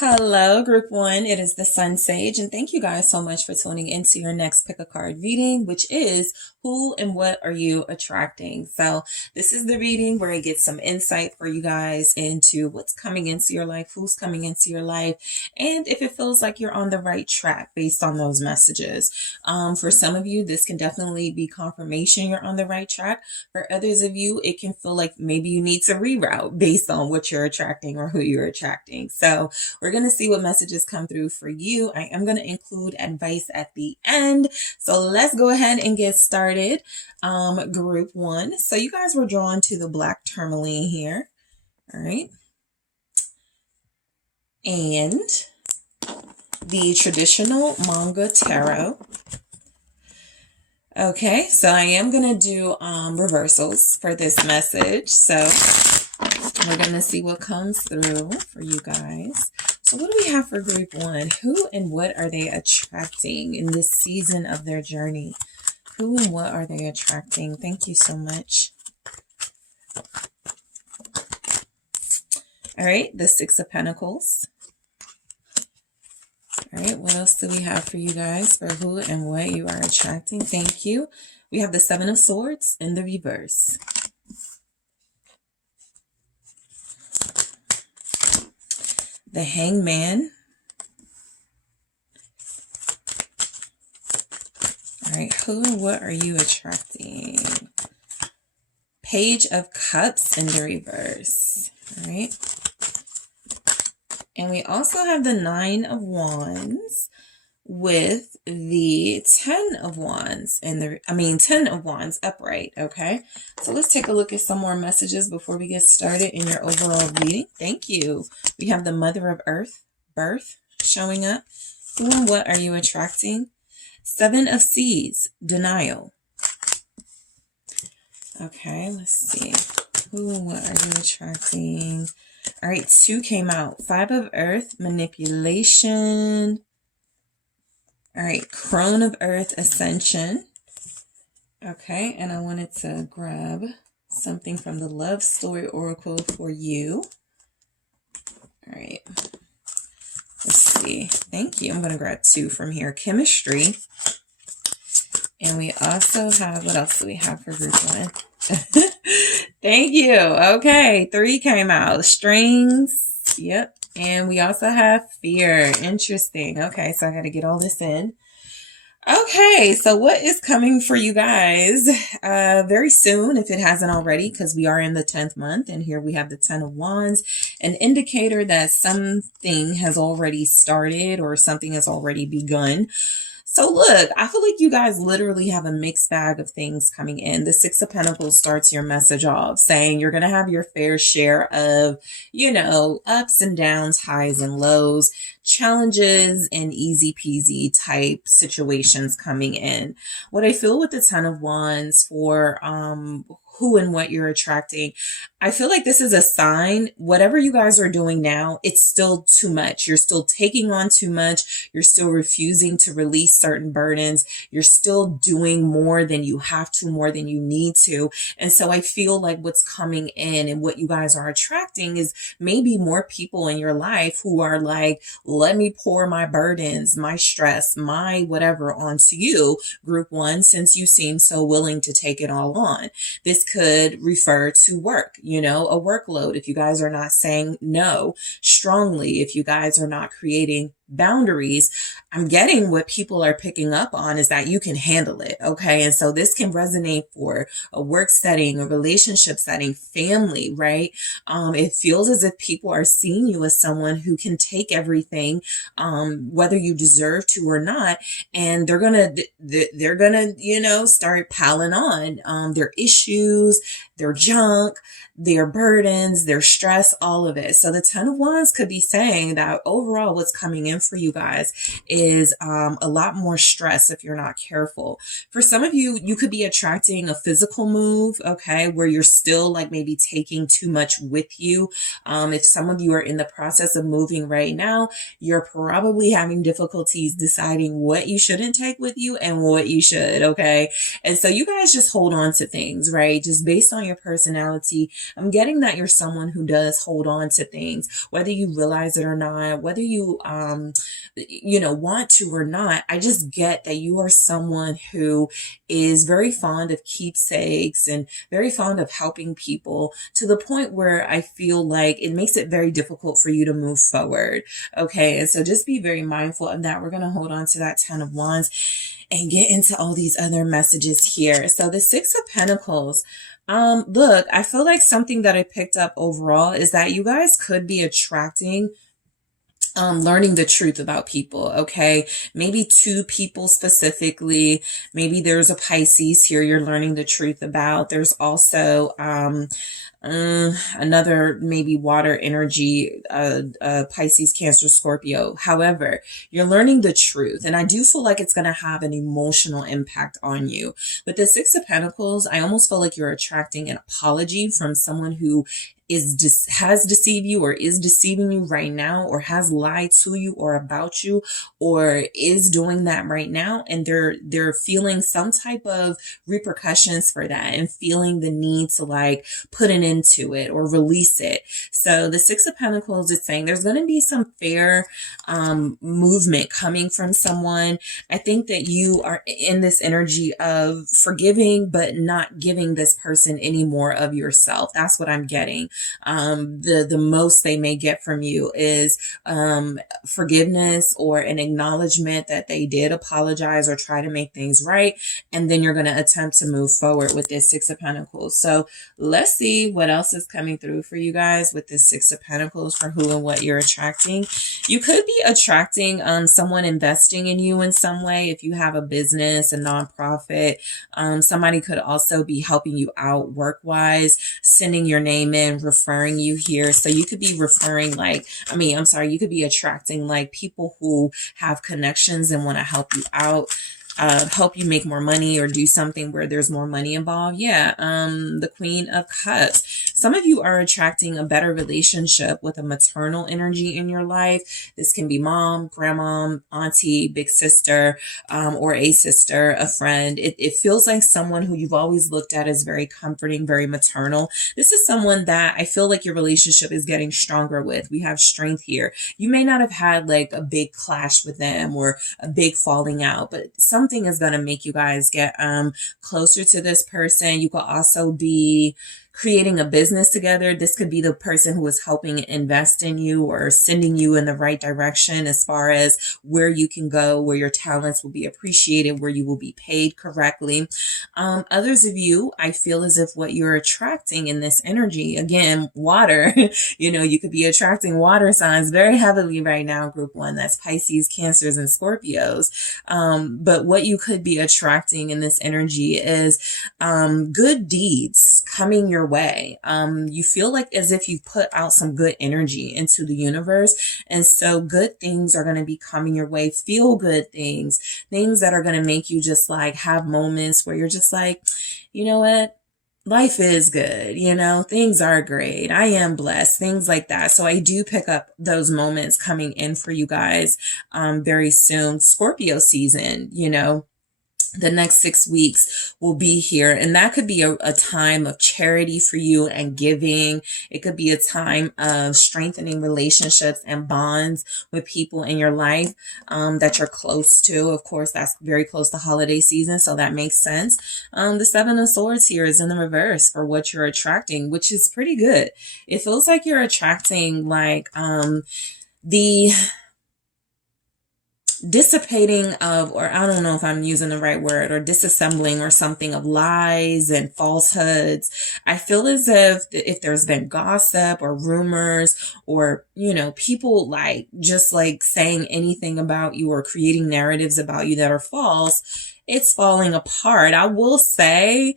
Hello, group one. It is the SunSage, and thank you guys so much for tuning into your next pick a card reading, which is who and what are you attracting? So this is the reading where I get some insight for you guys into what's coming into your life, who's coming into your life, and if it feels like you're on the right track based on those messages. For some of you, this can definitely be confirmation you're on the right track. For others of you, it can feel like maybe you need to reroute based on what you're attracting or who you're attracting. So we're going to see what messages come through for you. I am going to include advice at the end. So let's go ahead and get started. Group one. So you guys were drawn to the black tourmaline here. All right. And the traditional manga tarot. Okay, so I am going to do reversals for this message. So we're going to see what comes through for you guys. So what do we have for group one? Who and what are they attracting in this season of their journey? Who and what are they attracting? Thank you so much. All right, the Six of Pentacles. All right, what else do we have for you guys for who and what you are attracting? Thank you. We have the Seven of Swords in the reverse. The Hangman. All right, who and what are you attracting? Page of Cups in the reverse. All right. And we also have the Nine of Wands with the 10 of Wands and 10 of Wands upright. Okay. So let's take a look at some more messages before we get started in your overall reading. Thank you. We have the Mother of Earth, birth, showing up. Who and what are you attracting? Seven of Seas, denial. Okay, let's see. Who and what are you attracting? All right, two came out. Five of Earth, manipulation. All right, Crone of Earth, ascension. Okay, and I wanted to grab something from the Love Story Oracle for you. All right. Let's see. Thank you. I'm going to grab two from here. Chemistry. And we also have, what else do we have for group one? Thank you. Okay. Three came out. Strings. Yep. And we also have fear. Interesting. Okay. So I got to get all this in. Okay, so what is coming for you guys very soon, if it hasn't already, because we are in the 10th month, and here we have the 10 of Wands, an indicator that something has already started or something has already begun. So look, I feel like you guys literally have a mixed bag of things coming in. The Six of Pentacles starts your message off saying you're going to have your fair share of, ups and downs, highs and lows, challenges and easy peasy type situations coming in. What I feel with the Ten of Wands for who and what you're attracting, I feel like this is a sign. Whatever you guys are doing now, it's still too much. You're still taking on too much. You're still refusing to release certain burdens. You're still doing more than you have to, more than you need to. And so I feel like what's coming in and what you guys are attracting is maybe more people in your life who are like, let me pour my burdens, my stress, my whatever onto you, group one, since you seem so willing to take it all on. This could refer to work, a workload. If you guys are not saying no strongly, if you guys are not creating boundaries, I'm getting what people are picking up on is that you can handle it. Okay. And so this can resonate for a work setting, a relationship setting, family, right? It feels as if people are seeing you as someone who can take everything, whether you deserve to or not. And they're gonna, start piling on, their issues, their junk, their burdens, their stress, all of it. So the Ten of Wands could be saying that overall what's coming in for you guys is a lot more stress if you're not careful. For some of you, you could be attracting a physical move, okay, where you're still like maybe taking too much with you. If some of you are in the process of moving right now, you're probably having difficulties deciding what you shouldn't take with you and what you should, okay? And so you guys just hold on to things, right? Just based on your personality, I'm getting that you're someone who does hold on to things, whether you realize it or not, whether you, want to or not. I just get that you are someone who is very fond of keepsakes and very fond of helping people, to the point where I feel like it makes it very difficult for you to move forward. Okay. And so just be very mindful of that. We're going to hold on to that 10 of Wands and get into all these other messages here. So the 6 of Pentacles. Look, I feel like something that I picked up overall is that you guys could be attracting learning the truth about people. Okay. Maybe 2 people specifically. Maybe there's a Pisces here you're learning the truth about. There's also, another maybe water energy, Pisces, Cancer, Scorpio. However, you're learning the truth, and I do feel like it's going to have an emotional impact on you. With the 6 of Pentacles, I almost feel like you're attracting an apology from someone who has deceived you, or is deceiving you right now, or has lied to you or about you, or is doing that right now, and they're feeling some type of repercussions for that, and feeling the need to like put an end to it or release it. So the 6 of Pentacles is saying there's going to be some fair movement coming from someone. I think that you are in this energy of forgiving but not giving this person any more of yourself. That's what I'm getting. The most they may get from you is forgiveness, or an acknowledgement that they did apologize or try to make things right, and then you're going to attempt to move forward with this 6 of Pentacles. So let's see what else is coming through for you guys with this 6 of Pentacles, for who and what you're attracting. You could be attracting someone investing in you in some way. If you have a business, a nonprofit, somebody could also be helping you out work-wise, sending your name in, referring you here. So you could be referring you could be attracting like people who have connections and want to help you out, help you make more money, or do something where there's more money involved. Yeah. The Queen of Cups. Some of you are attracting a better relationship with a maternal energy in your life. This can be mom, grandma, auntie, big sister, or a sister, a friend. It feels like someone who you've always looked at as very comforting, very maternal. This is someone that I feel like your relationship is getting stronger with. We have strength here. You may not have had like a big clash with them or a big falling out, but something is going to make you guys get closer to this person. You could also be creating a business together. This could be the person who is helping invest in you or sending you in the right direction as far as where you can go, where your talents will be appreciated, where you will be paid correctly. Others of you, I feel as if what you're attracting in this energy, again, water, you could be attracting water signs very heavily right now, group 1. That's Pisces, Cancers, and Scorpios. But what you could be attracting in this energy is good deeds coming your way. You feel like as if you've put out some good energy into the universe. And so good things are going to be coming your way. Feel good things that are going to make you just like have moments where you're just like, you know what? Life is good. Things are great. I am blessed, things like that. So I do pick up those moments coming in for you guys, very soon. Scorpio season, the next 6 weeks will be here. And that could be a time of charity for you and giving. It could be a time of strengthening relationships and bonds with people in your life that you're close to. Of course, that's very close to holiday season, so that makes sense. The 7 of Swords here is in the reverse for what you're attracting, which is pretty good. It feels like you're attracting like the dissipating of, or I don't know if I'm using the right word, or disassembling or something of lies and falsehoods. I feel as if there's been gossip or rumors or, people like just like saying anything about you or creating narratives about you that are false, it's falling apart. I will say,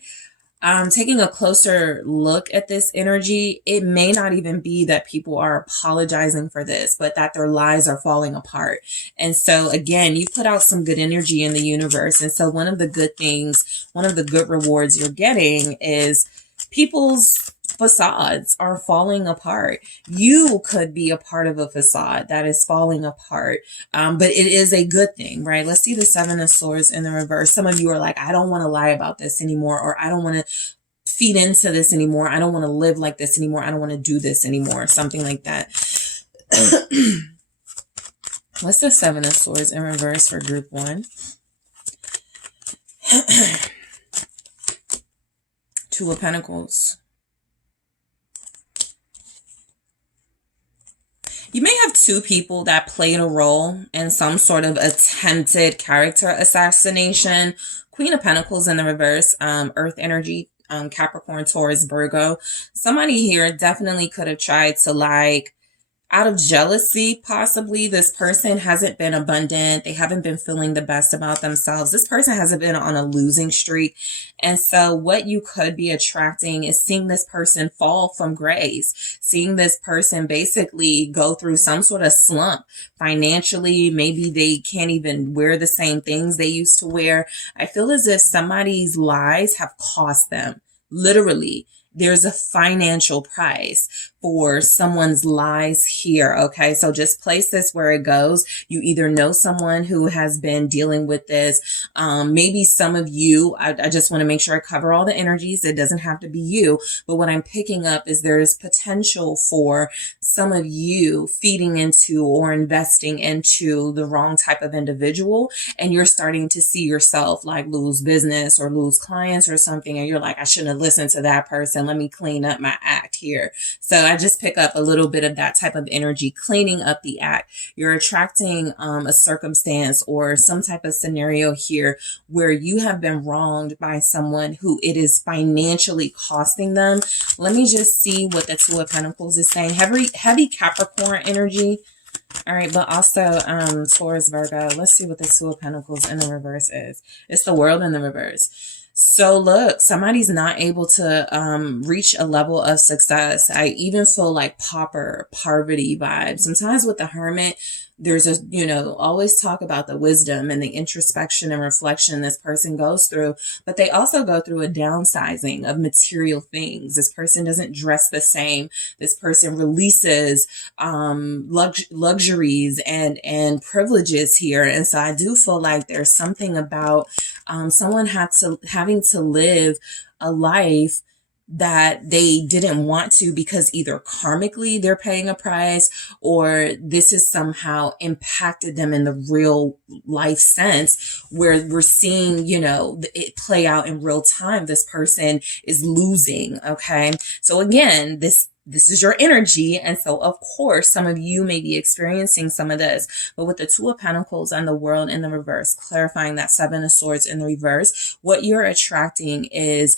taking a closer look at this energy, it may not even be that people are apologizing for this, but that their lies are falling apart. And so again, you put out some good energy in the universe. And so one of the good rewards you're getting is people's facades are falling apart. You could be a part of a facade that is falling apart. But it is a good thing, right? Let's see the 7 of Swords in the reverse. Some of you are like, I don't want to lie about this anymore, or I don't want to feed into this anymore. I don't want to live like this anymore. I don't want to do this anymore. Something like that. What's the Seven of Swords in reverse for group 1? Two of Pentacles. You may have two people that played a role in some sort of attempted character assassination. Queen of Pentacles in the reverse, Earth energy, Capricorn, Taurus, Virgo. Somebody here definitely could have tried to, like, out of jealousy, possibly, this person hasn't been abundant. They haven't been feeling the best about themselves. This person hasn't been on a losing streak. And so what you could be attracting is seeing this person fall from grace, seeing this person basically go through some sort of slump financially. Maybe they can't even wear the same things they used to wear. I feel as if somebody's lies have cost them. Literally, there's a financial price for someone's lies here. Okay. So just place this where it goes. You either know someone who has been dealing with this. Maybe some of you, I just want to make sure I cover all the energies. It doesn't have to be you, but what I'm picking up is there's potential for some of you feeding into or investing into the wrong type of individual. And you're starting to see yourself like lose business or lose clients or something. And you're like, I shouldn't have listened to that person. Let me clean up my act here. So I just pick up a little bit of that type of energy, cleaning up the act. You're attracting a circumstance or some type of scenario here where you have been wronged by someone who it is financially costing them. Let me just see what the Two of Pentacles is saying. Heavy Capricorn energy. All right, but also Taurus, Virgo. Let's see what the Two of Pentacles in the reverse is. It's the World in the reverse. So look, somebody's not able to reach a level of success. I even feel like poverty vibes. Sometimes with the Hermit, there's a, always talk about the wisdom and the introspection and reflection this person goes through, but they also go through a downsizing of material things. This person doesn't dress the same. This person releases luxuries and privileges here. And so I do feel like there's something about someone having to live a life that they didn't want to because either karmically they're paying a price or this has somehow impacted them in the real life sense where we're seeing, it play out in real time. This person is losing. Okay. So again, this is your energy. And so of course, some of you may be experiencing some of this, but with the Two of Pentacles and the World in the reverse, clarifying that Seven of Swords in the reverse, what you're attracting is,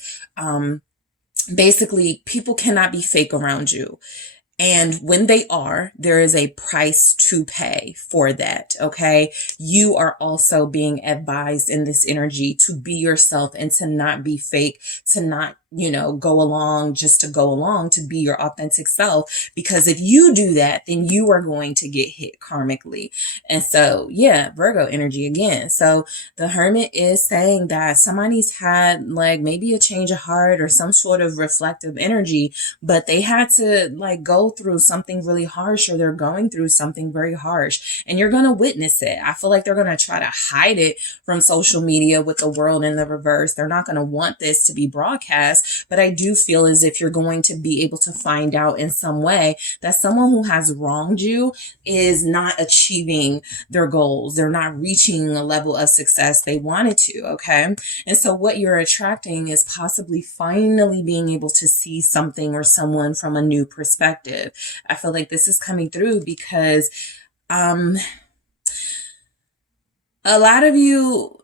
basically, people cannot be fake around you. And when they are, there is a price to pay for that. Okay. You are also being advised in this energy to be yourself and to not be fake, to not, go along just to go along, to be your authentic self. Because if you do that, then you are going to get hit karmically. And so, yeah, Virgo energy again. So the Hermit is saying that somebody's had like maybe a change of heart or some sort of reflective energy, but they had to like go through something really harsh or they're going through something very harsh and you're going to witness it. I feel like they're going to try to hide it from social media with the World in the reverse. They're not going to want this to be broadcast. But I do feel as if you're going to be able to find out in some way that someone who has wronged you is not achieving their goals. They're not reaching a level of success they wanted to. Okay. And so what you're attracting is possibly finally being able to see something or someone from a new perspective. I feel like this is coming through because a lot of you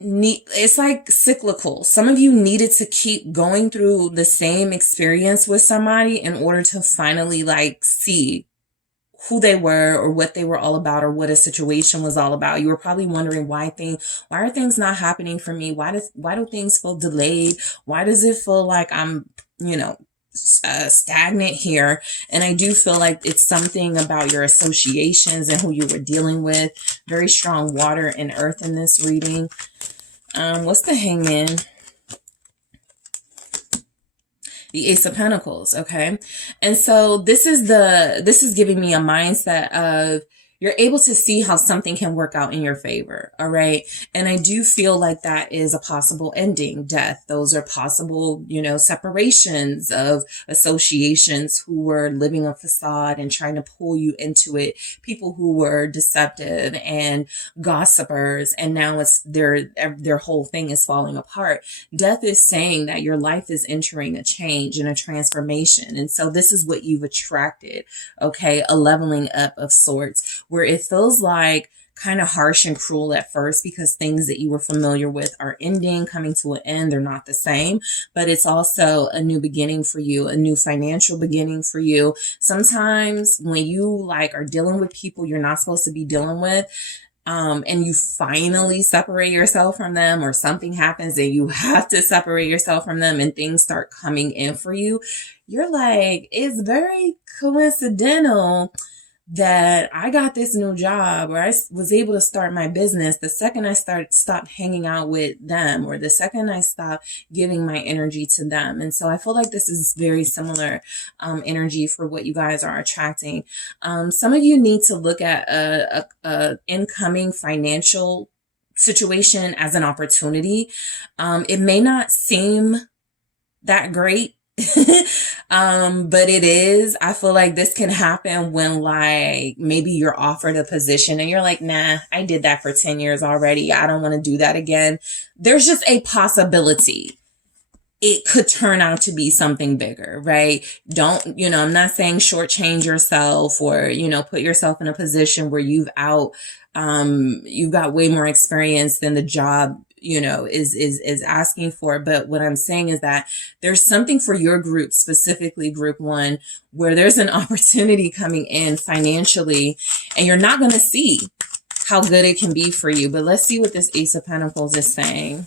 it's like cyclical. Some of you needed to keep going through the same experience with somebody in order to finally like see who they were or what they were all about or what a situation was all about. You were probably wondering why are things not happening for me? Why do things feel delayed? Why does it feel like I'm, stagnant here? And I do feel like it's something about your associations and who you were dealing with. Very strong water and earth in this reading. What's the Hangman? The Ace of Pentacles. Okay. And so this is giving me a mindset of you're able to see how something can work out in your favor. All right. And I do feel like that is a possible ending, death. Those are possible, separations of associations who were living a facade and trying to pull you into it. People who were deceptive and gossipers. And now it's their whole thing is falling apart. Death is saying that your life is entering a change and a transformation. And so this is what you've attracted. Okay. A leveling up of sorts, where it feels like kind of harsh and cruel at first because things that you were familiar with are ending, coming to an end. They're not the same, but it's also a new beginning for you, a new financial beginning for you. Sometimes when you are dealing with people you're not supposed to be dealing with, and you finally separate yourself from them, or something happens and you have to separate yourself from them and things start coming in for you, you're like, it's very coincidental that I got this new job, or I was able to start my business the second I stopped hanging out with them, or the second I stopped giving my energy to them. And so I feel like this is very similar energy for what you guys are attracting. Some of you need to look at a incoming financial situation as an opportunity. It may not seem that great, but it is. I feel like this can happen when maybe you're offered a position and you're like, nah, I did that for 10 years already. I don't want to do that again. There's just a possibility it could turn out to be something bigger, right? I'm not saying shortchange yourself or, put yourself in a position where you've got way more experience than the job is asking for. But what I'm saying is that there's something for your group, specifically group 1, where there's an opportunity coming in financially and you're not going to see how good it can be for you. But let's see what this Ace of Pentacles is saying.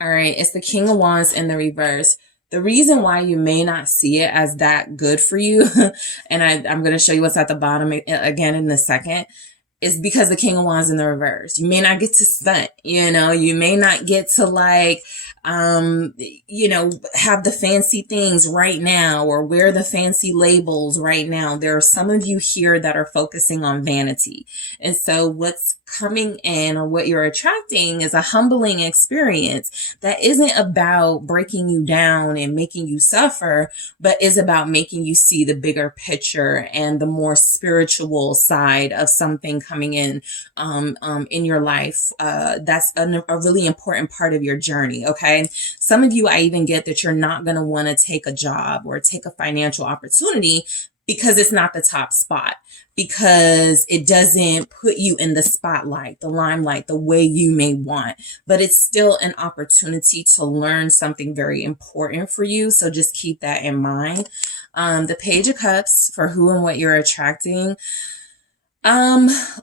All right. It's the King of Wands in the reverse. The reason why you may not see it as that good for you, and I'm going to show you what's at the bottom again in a second, is because the King of Wands in the reverse. You may not get to stunt, you may not get to have the fancy things right now or wear the fancy labels right now. There are some of you here that are focusing on vanity. And so what's coming in, or what you're attracting, is a humbling experience that isn't about breaking you down and making you suffer, but is about making you see the bigger picture and the more spiritual side of something coming in your life. That's a really important part of your journey. Okay. Some of you, I even get that you're not going to want to take a job or take a financial opportunity because it's not the top spot, because it doesn't put you in the spotlight, the limelight, the way you may want, but it's still an opportunity to learn something very important for you. So just keep that in mind. The Page of Cups for who and what you're attracting.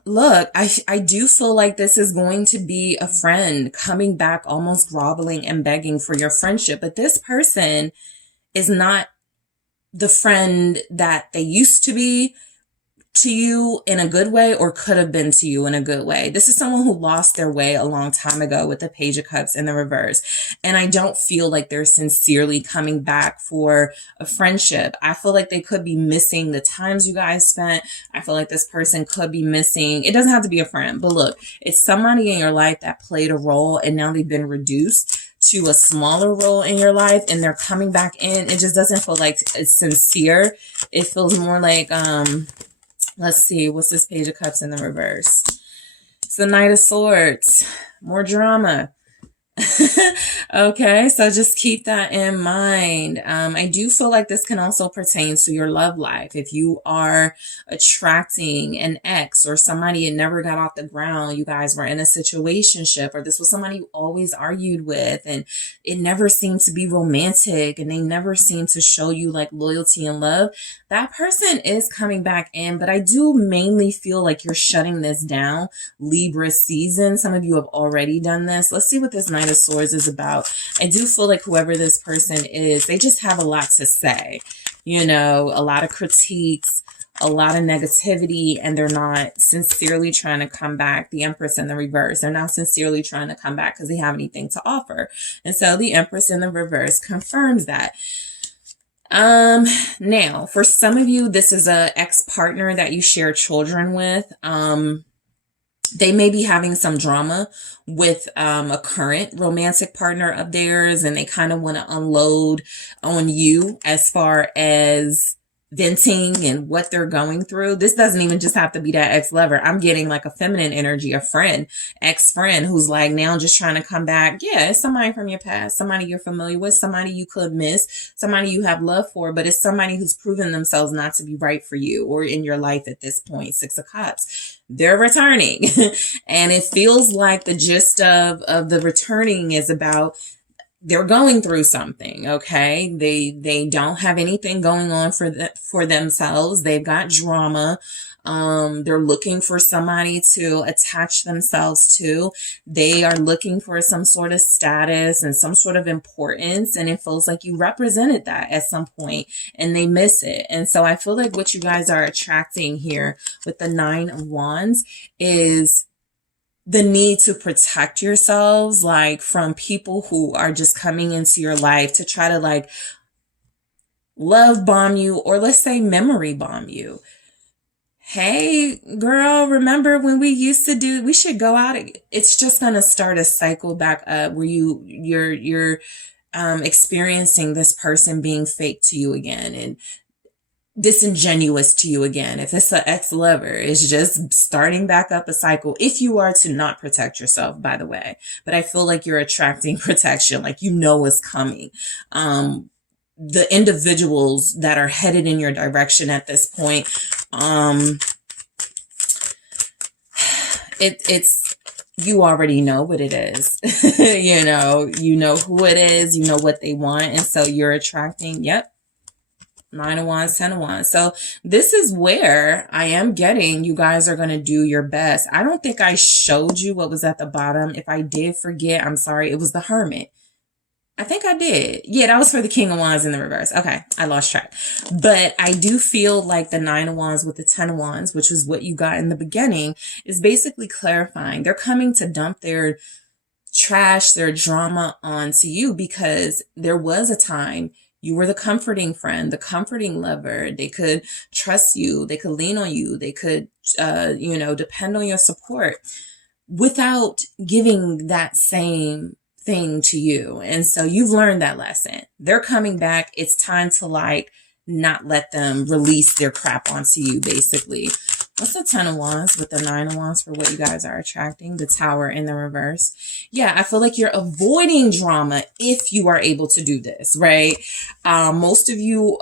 Look, I do feel like this is going to be a friend coming back, almost groveling and begging for your friendship, but this person is not the friend that they used to be to you in a good way, or could have been to you in a good way. This is someone who lost their way a long time ago with the Page of Cups in the reverse. And I don't feel like they're sincerely coming back for a friendship. I feel like they could be missing the times you guys spent. I feel like this person could be missing. It doesn't have to be a friend, but look, it's somebody in your life that played a role and now they've been reduced to a smaller role in your life and they're coming back in. It just doesn't feel like it's sincere. It feels more like, let's see, what's this Page of Cups in the reverse? It's the Knight of Swords. More drama. Okay, so just keep that in mind. I do feel like this can also pertain to your love life. If you are attracting an ex or somebody that never got off the ground, you guys were in a situationship, or this was somebody you always argued with and it never seemed to be romantic and they never seemed to show you loyalty and love, that person is coming back in. But I do mainly feel like you're shutting this down, Libra season. Some of you have already done this. Let's see what this Knight of Swords is about. I do feel like whoever this person is, they just have a lot to say, a lot of critiques, a lot of negativity, and they're not sincerely trying to come back. The Empress in the reverse, they're not sincerely trying to come back because they have anything to offer. And so the Empress in the reverse confirms that. Now, for some of you, this is a ex-partner that you share children with. They may be having some drama with a current romantic partner of theirs, and they kind of want to unload on you as far as venting and what they're going through. This doesn't even just have to be that ex-lover. I'm getting like a feminine energy, a friend, ex-friend who's like now just trying to come back. Yeah, it's somebody from your past, somebody you're familiar with, somebody you could miss, somebody you have love for, but it's somebody who's proven themselves not to be right for you or in your life at this point. Six of Cups. They're returning. And it feels like the gist of the returning is about they're going through something, okay? They don't have anything going on for themselves. They've got drama. They're looking for somebody to attach themselves to. They are looking for some sort of status and some sort of importance, and it feels like you represented that at some point and they miss it. And so I feel like what you guys are attracting here with the Nine of Wands is the need to protect yourselves, like from people who are just coming into your life to try to like love bomb you, or let's say memory bomb you. Hey girl, remember when we used to do, we should go out. It's just going to start a cycle back up where you're experiencing this person being fake to you again and disingenuous to you again. If it's an ex-lover, it's just starting back up a cycle if you are to not protect yourself, by the way. But I feel like you're attracting protection, like you know it's coming. The individuals that are headed in your direction at this point, it's you already know what it is. you know who it is, you know what they want, and so you're attracting, yep, Nine of Wands, Ten of Wands. So this is where I am getting you guys are going to do your best. I don't think I showed you what was at the bottom. If I did forget, I'm sorry. It was the Hermit. I think I did. Yeah, that was for the King of Wands in the reverse. Okay, I lost track. But I do feel like the Nine of Wands with the Ten of Wands, which is what you got in the beginning, is basically clarifying. They're coming to dump their trash, their drama onto you because there was a time you were the comforting friend, the comforting lover. They could trust you. They could lean on you. They could, depend on your support without giving that same thing to you. And so you've learned that lesson. They're coming back. It's time to like not let them release their crap onto you, basically. What's the Ten of Wands with the Nine of Wands for what you guys are attracting? The Tower in the reverse. Yeah, I feel like you're avoiding drama if you are able to do this, right? Most of your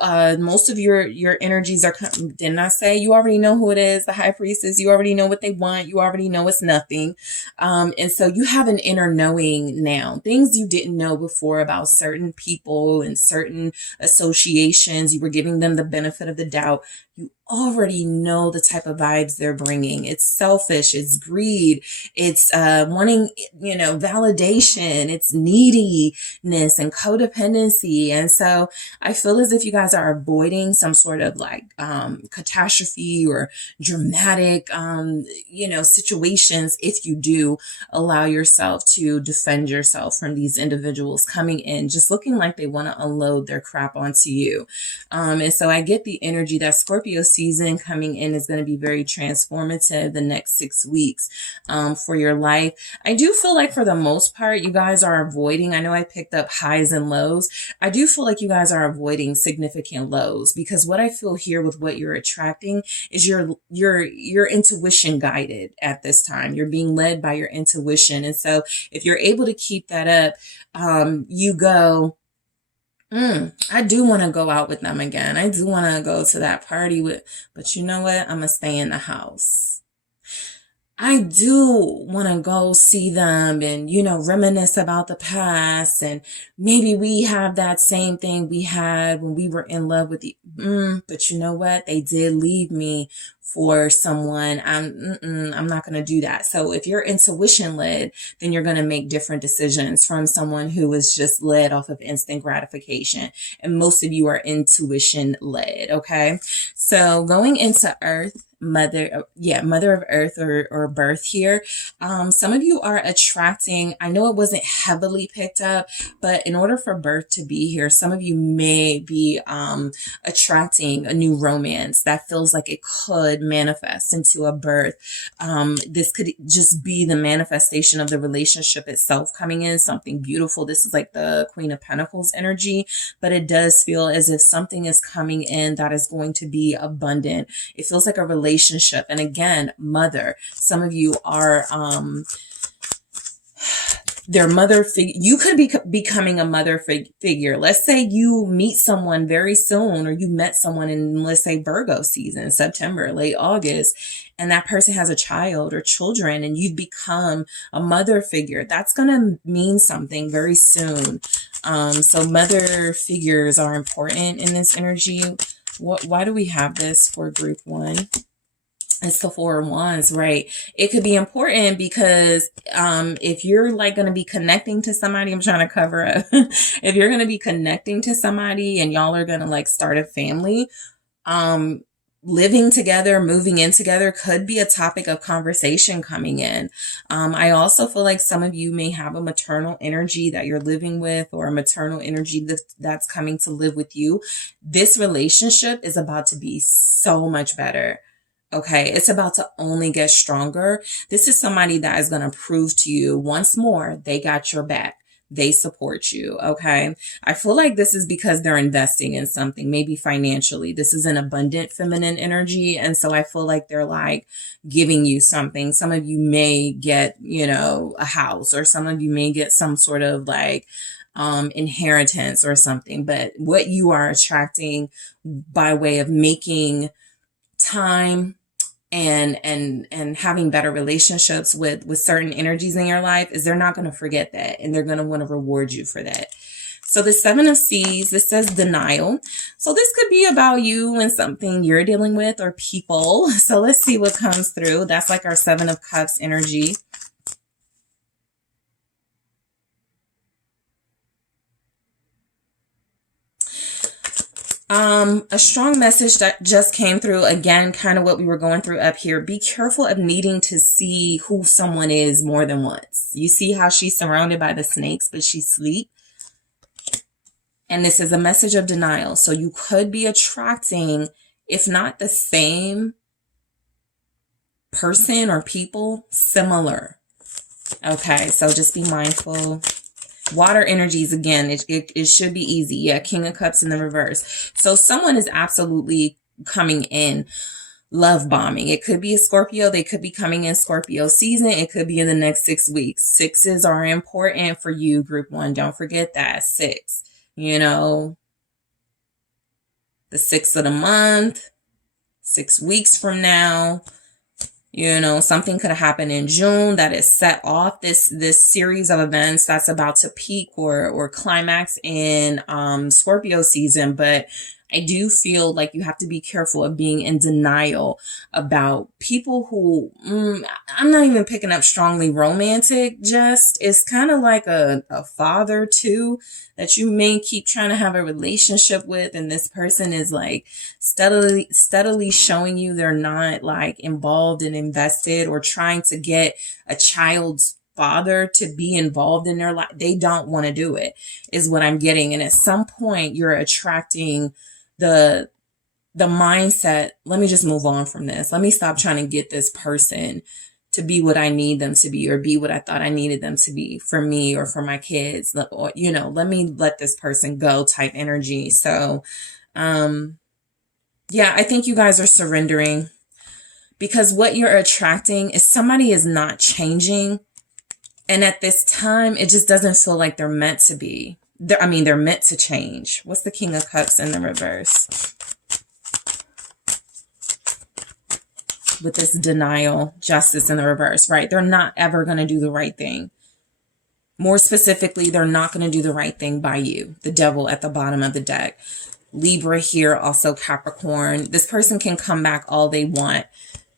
energies are, didn't I say you already know who it is? The High Priestess, you already know what they want. You already know it's nothing. And so you have an inner knowing now. Things you didn't know before about certain people and certain associations. You were giving them the benefit of the doubt. You already know the type of vibes they're bringing. It's selfish. It's greed. It's wanting, validation. It's neediness and codependency. And so I feel as if you guys are avoiding some sort of like catastrophe or dramatic, situations if you do allow yourself to defend yourself from these individuals coming in, just looking like they want to unload their crap onto you. And so I get the energy that Scorpio season coming in is going to be very transformative the next 6 weeks for your life. I do feel like for the most part, you guys are avoiding, I know I picked up highs and lows. I do feel like you guys are avoiding significant lows because what I feel here with what you're attracting is your intuition guided at this time. You're being led by your intuition. And so if you're able to keep that up, you go, I do want to go out with them again. I do want to go to that party but you know what? I'm going to stay in the house. I do want to go see them and, reminisce about the past. And maybe we have that same thing we had when we were in love with but you know what? They did leave me for someone. I'm not going to do that. So if you're intuition led, then you're going to make different decisions from someone who is just led off of instant gratification. And most of you are intuition led. Okay. So going into Earth, mother of earth or birth here. Some of you are attracting, I know it wasn't heavily picked up, but in order for birth to be here, some of you may be attracting a new romance that feels like it could manifest into a birth. This could just be the manifestation of the relationship itself coming in, something beautiful. This is like the Queen of Pentacles energy, but it does feel as if something is coming in that is going to be abundant. It feels like a relationship. And again, mother, some of you are their mother figure. You could be becoming a mother figure. Let's say you meet someone very soon, or you met someone in, let's say, Virgo season, September, late August, and that person has a child or children, and you've become a mother figure. That's going to mean something very soon. So mother figures are important in this energy. Why do we have this for group one? It's the Four of Wands, right? It could be important because if you're like going to be connecting to somebody, I'm trying to cover up. If you're going to be connecting to somebody and y'all are going to like start a family, living together, moving in together could be a topic of conversation coming in. I also feel like some of you may have a maternal energy that you're living with, or a maternal energy that's coming to live with you. This relationship is about to be so much better. Okay, it's about to only get stronger. This is somebody that is going to prove to you once more they got your back. They support you. Okay, I feel like this is because they're investing in something, maybe financially. This is an abundant feminine energy. And so I feel like they're like giving you something. Some of you may get, you know, a house, or some of you may get some sort of like inheritance or something. But what you are attracting by way of making time and having better relationships with certain energies in your life is they're not going to forget that, and they're going to want to reward you for that. So the Seven of Seas, this says denial. So this could be about you and something you're dealing with, or people. So let's see what comes through. That's like our Seven of Cups energy. A strong message that just came through, again, kind of what we were going through up here. Be careful of needing to see who someone is more than once. You see how she's surrounded by the snakes, but she's asleep. And this is a message of denial. So you could be attracting, if not the same person or people, similar. Okay, so just be mindful. Water energies, again, it should be easy. Yeah, King of Cups in the reverse. So someone is absolutely coming in love bombing. It could be a Scorpio. They could be coming in Scorpio season. It could be in the next 6 weeks. Sixes are important for you, group one. Don't forget that. 6. You know, the 6th of the month, 6 weeks from now. You know, something could happen in June that is set off this series of events that's about to peak or climax in Scorpio season. But I do feel like you have to be careful of being in denial about people who, I'm not even picking up strongly romantic, just it's kind of like a father too, that you may keep trying to have a relationship with, and this person is like steadily showing you they're not like involved and invested, or trying to get a child's father to be involved in their life. They don't want to do it, is what I'm getting. And at some point you're attracting the mindset, let me just move on from this. Let me stop trying to get this person to be what I need them to be, or be what I thought I needed them to be for me or for my kids. Or, you know, let me let this person go type energy. So, yeah, I think you guys are surrendering, because what you're attracting is somebody is not changing. And at this time, it just doesn't feel like they're meant to be. They're meant to change. What's the King of Cups in the reverse? With this denial, justice in the reverse, right? They're not ever going to do the right thing. More specifically, they're not going to do the right thing by you. The Devil at the bottom of the deck. Libra here, also Capricorn. This person can come back all they want.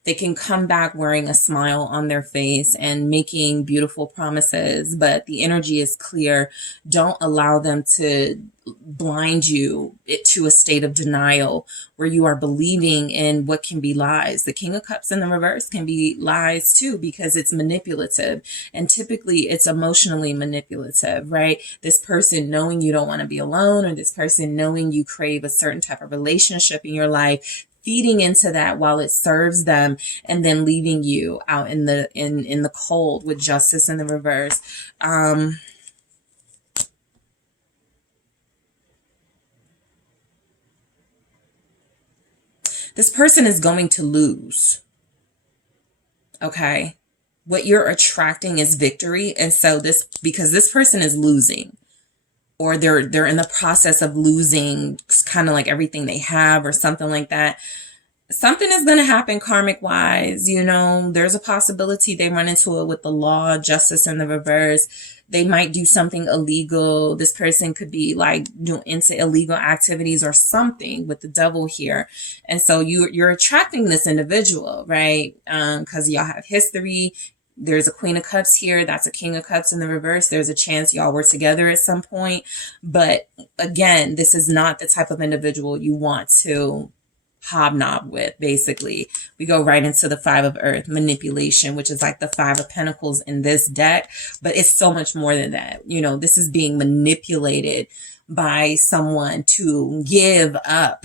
They can come back wearing a smile on their face and making beautiful promises, but the energy is clear. Don't allow them to blind you to a state of denial where you are believing in what can be lies. The King of Cups in the reverse can be lies too, because it's manipulative, and typically it's emotionally manipulative, right? This person knowing you don't want to be alone, or this person knowing you crave a certain type of relationship in your life, feeding into that while it serves them, and then leaving you out in the cold with Justice in the reverse. This person is going to lose. Okay. What you're attracting is victory. And so because this person is losing, or they're in the process of losing kind of like everything they have or something like that. Something is going to happen karmic wise. There's a possibility they run into it with the law, Justice in the reverse. They might do something illegal. This person could be like into illegal activities or something with the devil here. And so you're attracting this individual, right? Because y'all have history. There's a Queen of Cups here. That's a King of Cups in the reverse. There's a chance y'all were together at some point. But again, this is not the type of individual you want to hobnob with. Basically, we go right into the Five of Earth, manipulation, which is like the Five of Pentacles in this deck, but it's so much more than that. This is being manipulated by someone to give up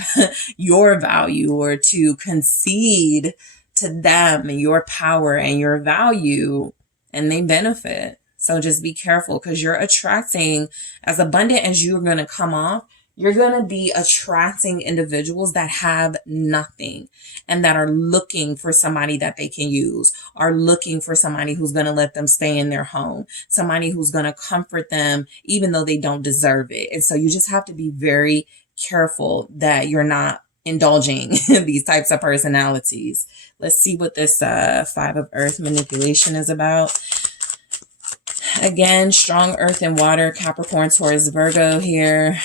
your value, or to concede to them your power and your value, and they benefit. So just be careful, because you're attracting, as abundant as you're going to come off, you're going to be attracting individuals that have nothing and that are looking for somebody that they can use, are looking for somebody who's going to let them stay in their home, somebody who's going to comfort them even though they don't deserve it. And so you just have to be very careful that you're not indulging these types of personalities. Let's see what this Five of Earth manipulation is about. Again, strong earth and water, Capricorn, Taurus, Virgo here.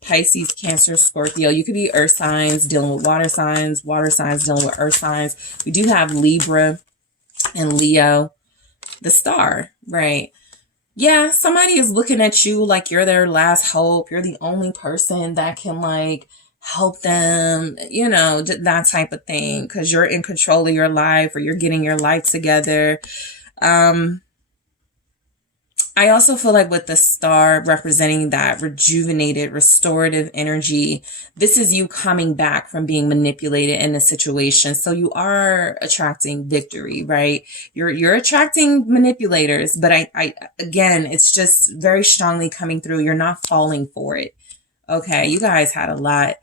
Pisces, Cancer, Scorpio. You could be earth signs dealing with water signs dealing with earth signs. We do have Libra and Leo, the star, right? Yeah, somebody is looking at you like you're their last hope. You're the only person that can like help them, that type of thing, because you're in control of your life, or you're getting your life together. I also feel like with the star representing that rejuvenated, restorative energy, this is you coming back from being manipulated in a situation. So you are attracting victory, right? You're attracting manipulators, but I again, it's just very strongly coming through. You're not falling for it. Okay, you guys had a lot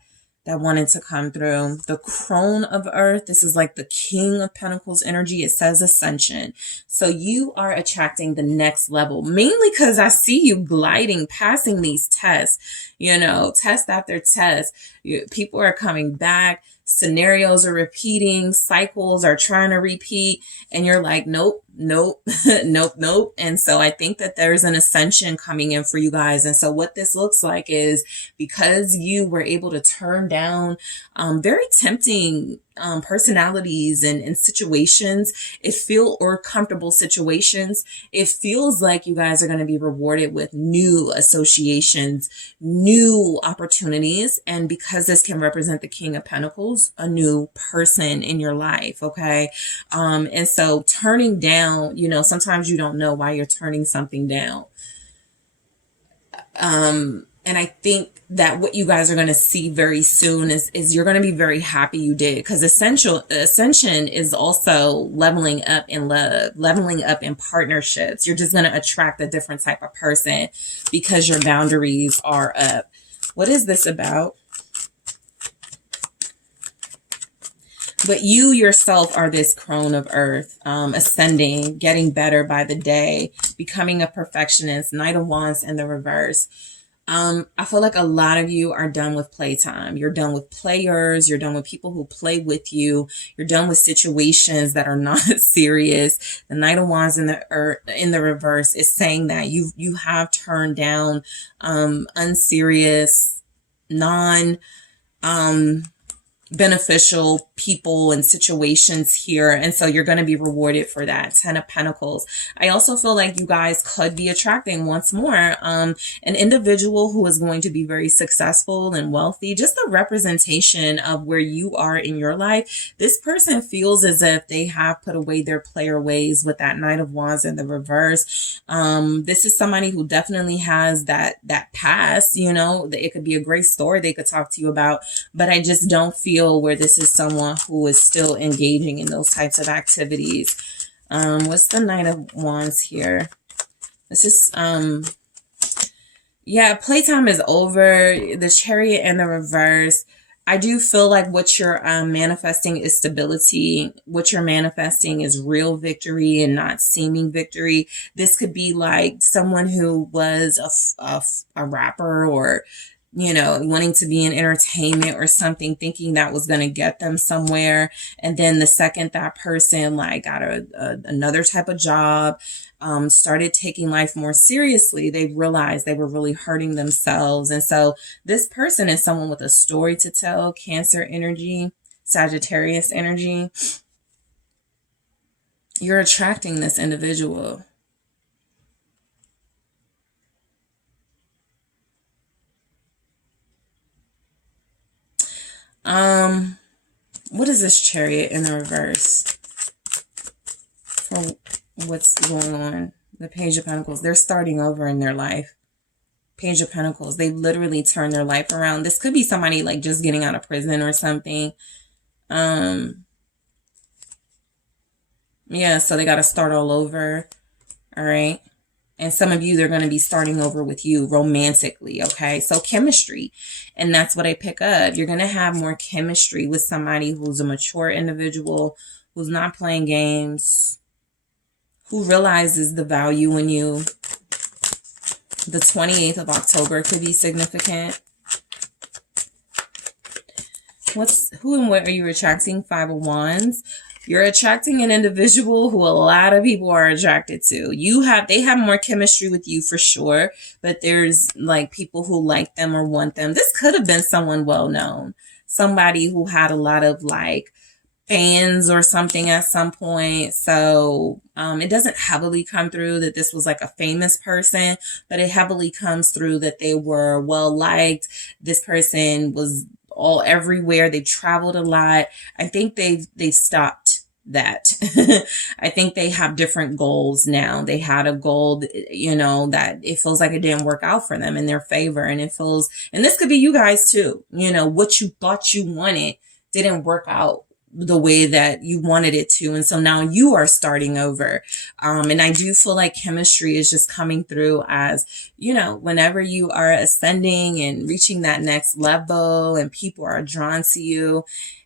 that wanted to come through. The Crone of Earth, this is like the King of Pentacles energy. It says ascension. So you are attracting the next level, mainly because I see you gliding, passing these tests, test after test. People are coming back. Scenarios are repeating. Cycles are trying to repeat. And you're like, nope, nope, nope, nope. And so I think that there's an ascension coming in for you guys. And so what this looks like is, because you were able to turn down very tempting personalities and situations, or comfortable situations, it feels like you guys are going to be rewarded with new associations, new opportunities. And because this can represent the King of Pentacles, a new person in your life. Okay. And so turning down, sometimes you don't know why you're turning something down. And I think that what you guys are going to see very soon is you're going to be very happy you did, because ascension is also leveling up in love, leveling up in partnerships. You're just going to attract a different type of person because your boundaries are up. What is this about? But you yourself are this Crone of Earth, ascending, getting better by the day, becoming a perfectionist, Knight of Wands in the reverse. I feel like a lot of you are done with playtime. You're done with players. You're done with people who play with you. You're done with situations that are not serious. The Knight of Wands in the reverse is saying that you have turned down unserious, beneficial people and situations here. And so you're going to be rewarded for that. 10 of Pentacles. I also feel like you guys could be attracting once more an individual who is going to be very successful and wealthy. Just a representation of where you are in your life. This person feels as if they have put away their player ways with that Knight of Wands in the reverse. This is somebody who definitely has that past, you know. It could be a great story they could talk to you about, but I just don't feel where this is someone who is still engaging in those types of activities. What's the Knight of Wands here? This is, yeah, playtime is over. The Chariot in the reverse. I do feel like what you're manifesting is stability. What you're manifesting is real victory and not seeming victory. This could be like someone who was a rapper, or you know, wanting to be in entertainment or something, thinking that was going to get them somewhere. And then the second that person like got another type of job, started taking life more seriously, they realized they were really hurting themselves. And so this person is someone with a story to tell. Cancer energy, Sagittarius energy. You're attracting this individual. What is this Chariot in the reverse? For what's going on? The Page of Pentacles. They're starting over in their life. Page of Pentacles. They literally turn their life around. This could be somebody like just getting out of prison or something. Yeah, so they got to start all over. All right. And some of you, they're going to be starting over with you romantically, okay? So chemistry. And that's what I pick up. You're going to have more chemistry with somebody who's a mature individual, who's not playing games, who realizes the value in you. The 28th of October could be significant. Who and what are you attracting? 5 of Wands. You're attracting an individual who a lot of people are attracted to. They have more chemistry with you for sure, but there's like people who like them or want them. This could have been someone well known, somebody who had a lot of like fans or something at some point. So it doesn't heavily come through that this was like a famous person, but it heavily comes through that they were well liked. This person was all everywhere. They traveled a lot. I think they've stopped that. I think they have different goals now. They had a goal, you know, that it feels like it didn't work out for them in their favor. And it feels, and this could be you guys too, you know, what you thought you wanted didn't work out the way that you wanted it to. And so now you are starting over. And I do feel like chemistry is just coming through as, you know, whenever you are ascending and reaching that next level and people are drawn to you,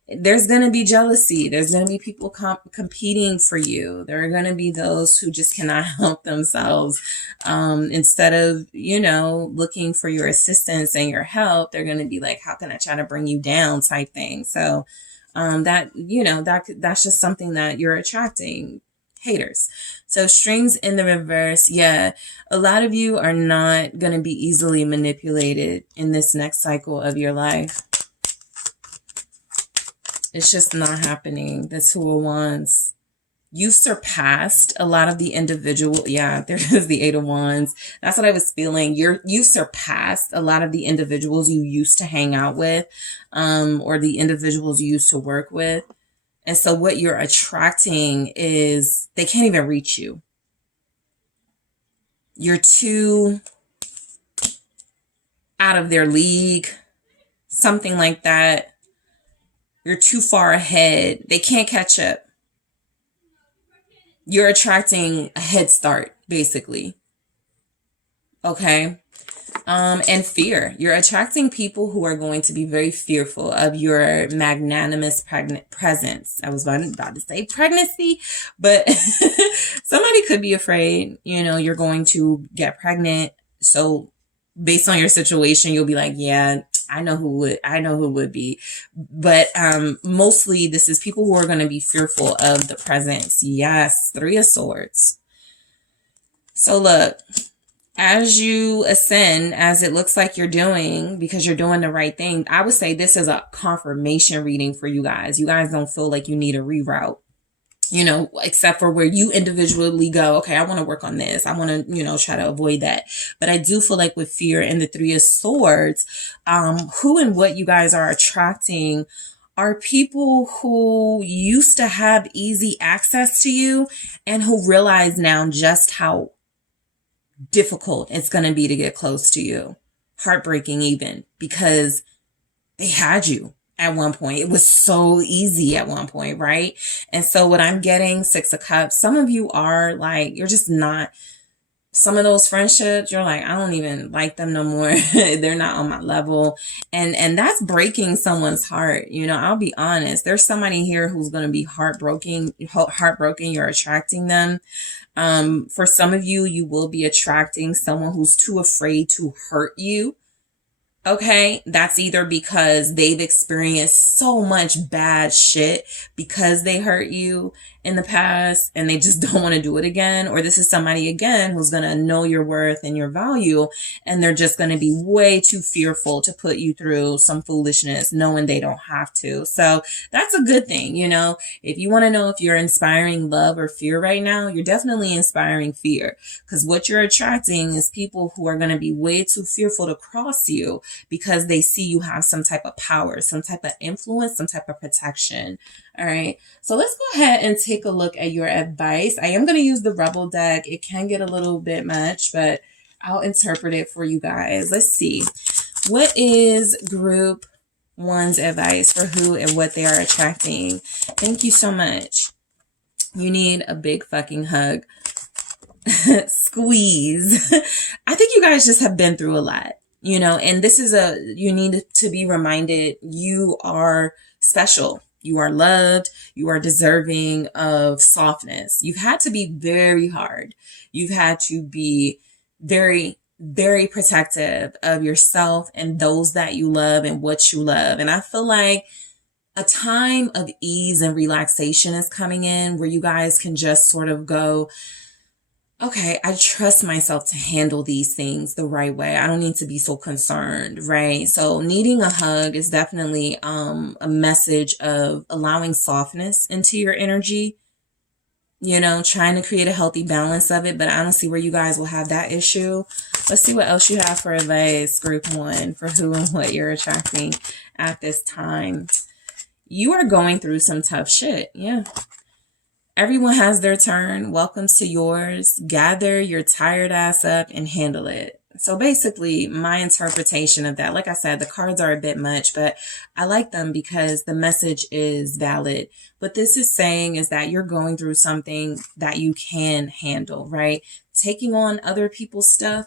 there's going to be jealousy. There's going to be people competing for you. There are going to be those who just cannot help themselves. Instead of, you know, looking for your assistance and your help, they're going to be like, how can I try to bring you down type thing. So that, you know, that's just something that you're attracting. Haters. So strings in the reverse. Yeah. A lot of you are not going to be easily manipulated in this next cycle of your life. It's just not happening. The 2 of Wands. You've surpassed a lot of the individual. Yeah, there's the 8 of Wands. That's what I was feeling. You surpassed a lot of the individuals you used to hang out with, or the individuals you used to work with. And so what you're attracting is they can't even reach you. You're too out of their league, something like that. You're too far ahead. They can't catch up. You're attracting a head start, basically. Okay. And fear. You're attracting people who are going to be very fearful of your magnanimous presence. I was about to say pregnancy, but somebody could be afraid, you know, you're going to get pregnant. So based on your situation, you'll be like, yeah, I know who would be. But mostly this is people who are going to be fearful of the presence. Yes, 3 of Swords. So look, as you ascend, as it looks like you're doing, because you're doing the right thing, I would say this is a confirmation reading for you guys. You guys don't feel like you need a reroute, you know, except for where you individually go, okay, I want to work on this. I want to, you know, try to avoid that. But I do feel like with fear and the Three of Swords, who and what you guys are attracting are people who used to have easy access to you and who realize now just how difficult it's going to be to get close to you. Heartbreaking even, because they had you at one point. It was so easy at one point, right? And so what I'm getting, Six of Cups, some of you are like, you're just not, some of those friendships, you're like, I don't even like them no more. They're not on my level. And that's breaking someone's heart. You know, I'll be honest. There's somebody here who's going to be heartbroken. You're attracting them. For some of you, you will be attracting someone who's too afraid to hurt you. Okay, that's either because they've experienced so much bad shit because they hurt you in the past and they just don't want to do it again. Or this is somebody again who's going to know your worth and your value, and they're just going to be way too fearful to put you through some foolishness knowing they don't have to. So that's a good thing. You know, if you want to know if you're inspiring love or fear right now, you're definitely inspiring fear, because what you're attracting is people who are going to be way too fearful to cross you because they see you have some type of power, some type of influence, some type of protection. All right. So let's go ahead and take a look at your advice. I am going to use the Rebel deck. It can get a little bit much, but I'll interpret it for you guys. Let's see. What is group one's advice for who and what they are attracting? Thank you so much. You need a big fucking hug. Squeeze. I think you guys just have been through a lot. You know, and this is you need to be reminded you are special. You are loved. You are deserving of softness. You've had to be very hard. You've had to be very, very protective of yourself and those that you love and what you love. And I feel like a time of ease and relaxation is coming in where you guys can just sort of go, okay, I trust myself to handle these things the right way. I don't need to be so concerned, right? So needing a hug is definitely a message of allowing softness into your energy, you know, trying to create a healthy balance of it. But I don't see where you guys will have that issue. Let's see what else you have for advice, group one, for who and what you're attracting at this time. You are going through some tough shit. Yeah. Everyone has their turn. Welcome to yours. Gather your tired ass up and handle it. So basically, my interpretation of that, like I said, the cards are a bit much, but I like them because the message is valid. What this is saying is that you're going through something that you can handle, right? Taking on other people's stuff,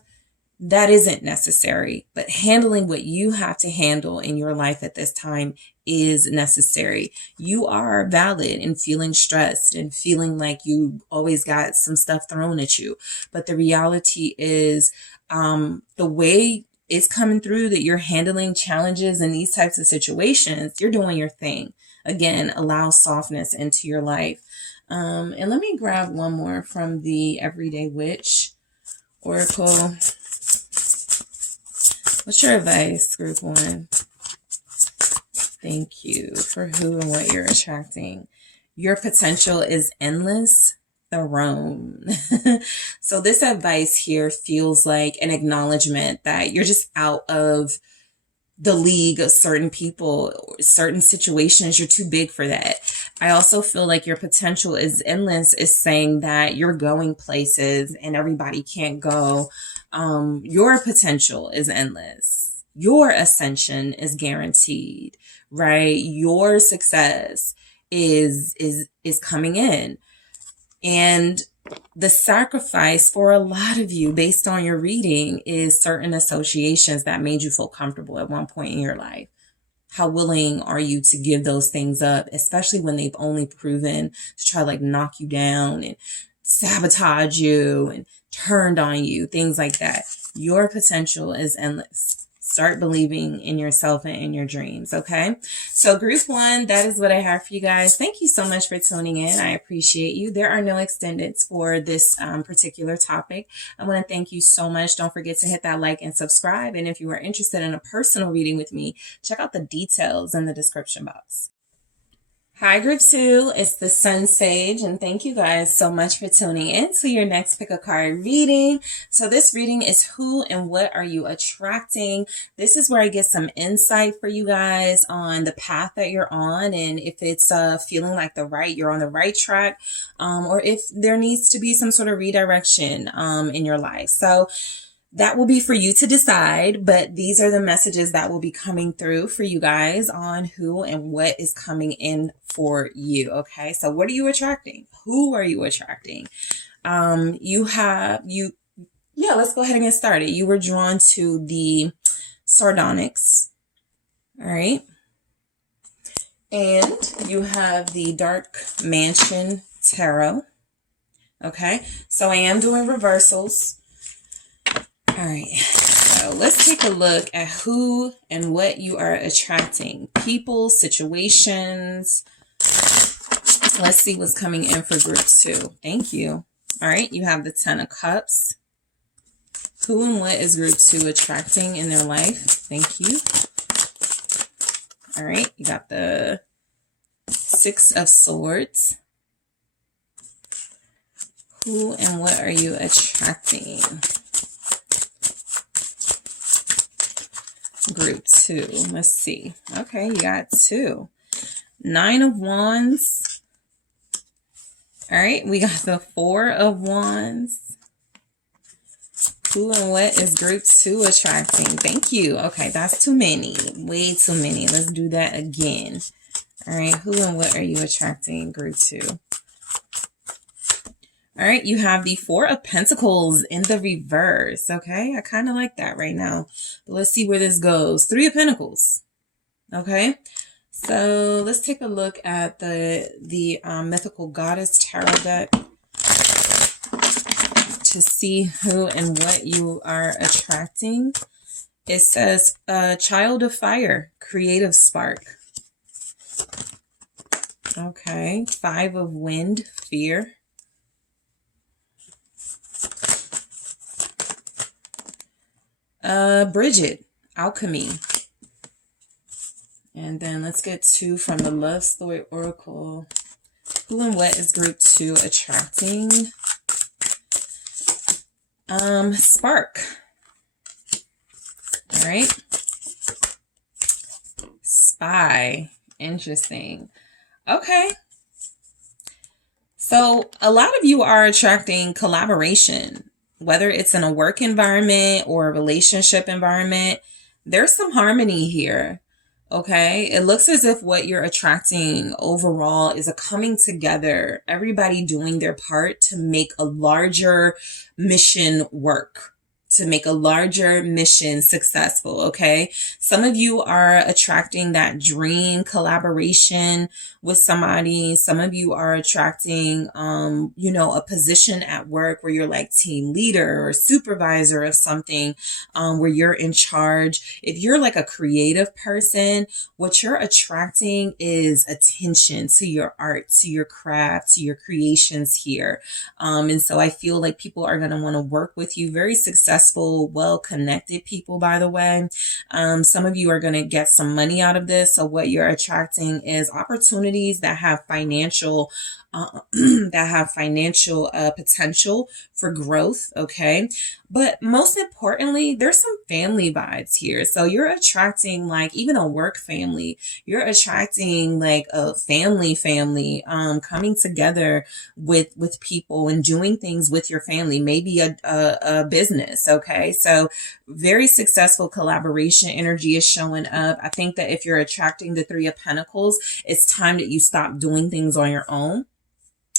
that isn't necessary, but handling what you have to handle in your life at this time is necessary. You are valid in feeling stressed and feeling like you always got some stuff thrown at you. But the reality is, the way it's coming through that you're handling challenges in these types of situations, you're doing your thing. Again, allow softness into your life. And let me grab one more from the Everyday Witch Oracle. What's your advice, group one? Thank you for who and what you're attracting. Your potential is endless. Throne. So this advice here feels like an acknowledgement that you're just out of the league of certain people, certain situations. You're too big for that. I also feel like your potential is endless is saying that you're going places and everybody can't go. Your potential is endless. Your ascension is guaranteed, right? Your success is coming in. And the sacrifice for a lot of you based on your reading is certain associations that made you feel comfortable at one point in your life. How willing are you to give those things up, especially when they've only proven to try to like knock you down and sabotage you and turned on you, things like that. Your potential is endless. Start believing in yourself and in your dreams, okay? So group 1, that is what I have for you guys. Thank you so much for tuning in. I appreciate you. There are no extendeds for this particular topic. I want to thank you so much. Don't forget to hit that like and subscribe. And if you are interested in a personal reading with me, check out the details in the description box. Hi, Group 2. It's the SunSage, and thank you guys so much for tuning in to your next pick a card reading. So this reading is who and what are you attracting? This is where I get some insight for you guys on the path that you're on, and if it's feeling like you're on the right track, or if there needs to be some sort of redirection in your life. So that will be for you to decide, but these are the messages that will be coming through for you guys on who and what is coming in for you. Okay, so what are you attracting? Who are you attracting? Let's go ahead and get started. You were drawn to the sardonyx. All right. And you have the Dark Mansion Tarot. Okay, so I am doing reversals. All right, so let's take a look at who and what you are attracting. People, situations. Let's see what's coming in for group 2. Thank you. All right, you have the 10 of Cups. Who and what is group 2 attracting in their life? Thank you. All right, you got the 6 of Swords. Who and what are you attracting? Group 2. Let's see. Okay, you got 2. 9 of Wands. All right, we got the 4 of Wands. Who and what is group 2 attracting? Thank you. Okay, that's too many. Way too many. Let's do that again. All right, who and what are you attracting? Group 2. All right, you have the 4 of Pentacles in the reverse, okay? I kind of like that right now. But let's see where this goes. 3 of Pentacles, okay? So let's take a look at the Mythical Goddess Tarot deck to see who and what you are attracting. It says, Child of Fire, Creative Spark. Okay, 5 of Wind, Fear. Bridget, Alchemy. And then let's get 2 from the Love Story Oracle. Who and what is group 2 attracting? Spark. All right. Spy. Interesting. Okay. So a lot of you are attracting collaboration. Whether it's in a work environment or a relationship environment, there's some harmony here, okay? It looks as if what you're attracting overall is a coming together, everybody doing their part to make a larger mission work, to make a larger mission successful, okay? Some of you are attracting that dream collaboration with somebody. Some of you are attracting, a position at work where you're like team leader or supervisor of something, where you're in charge. If you're like a creative person, what you're attracting is attention to your art, to your craft, to your creations here. And so I feel like people are going to want to work with you. Very successful, well-connected people, by the way. Some of you are going to get some money out of this. So what you're attracting is opportunities that have financial potential for growth, okay? But most importantly, there's some family vibes here. So you're attracting like even a work family. You're attracting like a family coming together with people and doing things with your family, maybe a business, okay? So very successful collaboration energy is showing up. I think that if you're attracting the 3 of Pentacles, it's time that you stop doing things on your own.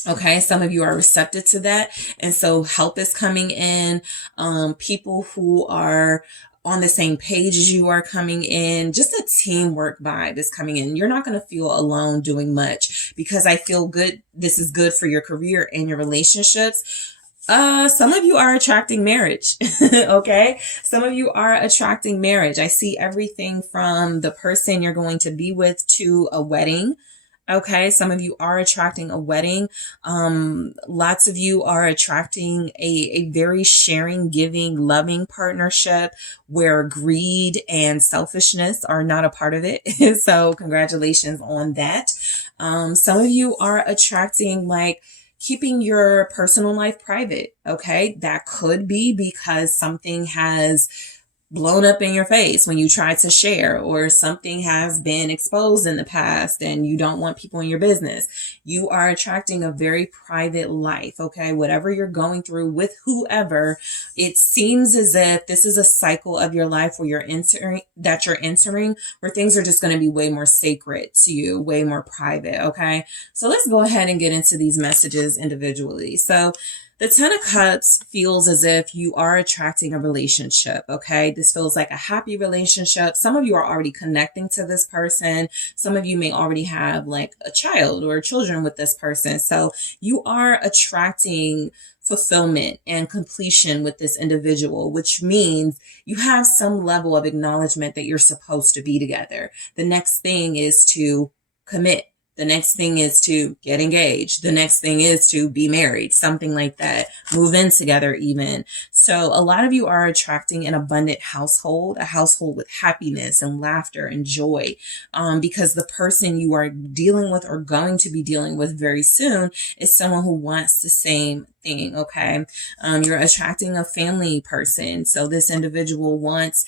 Okay, some of you are receptive to that. And so help is coming in. People who are on the same page as you are coming in. Just a teamwork vibe is coming in. You're not going to feel alone doing much because I feel good. This is good for your career and your relationships. Some of you are attracting marriage. Okay. Some of you are attracting marriage. I see everything from the person you're going to be with to a wedding. Okay. Some of you are attracting a wedding. Lots of you are attracting a very sharing, giving, loving partnership where greed and selfishness are not a part of it. So congratulations on that. Some of you are attracting like keeping your personal life private. Okay. That could be because something has blown up in your face when you try to share, or something has been exposed in the past and you don't want people in your business. You are attracting a very private life. Okay. Whatever you're going through with whoever, it seems as if this is a cycle of your life where you're entering, where things are just going to be way more sacred to you, way more private. Okay. So let's go ahead and get into these messages individually. So the Ten of Cups feels as if you are attracting a relationship, okay? This feels like a happy relationship. Some of you are already connecting to this person. Some of you may already have like a child or children with this person. So you are attracting fulfillment and completion with this individual, which means you have some level of acknowledgement that you're supposed to be together. The next thing is to commit. The next thing is to get engaged. The next thing is to be married, something like that. Move in together even. So a lot of you are attracting an abundant household, a household with happiness and laughter and joy, because the person you are dealing with or going to be dealing with very soon is someone who wants the same thing. Okay. You're attracting a family person. So this individual wants,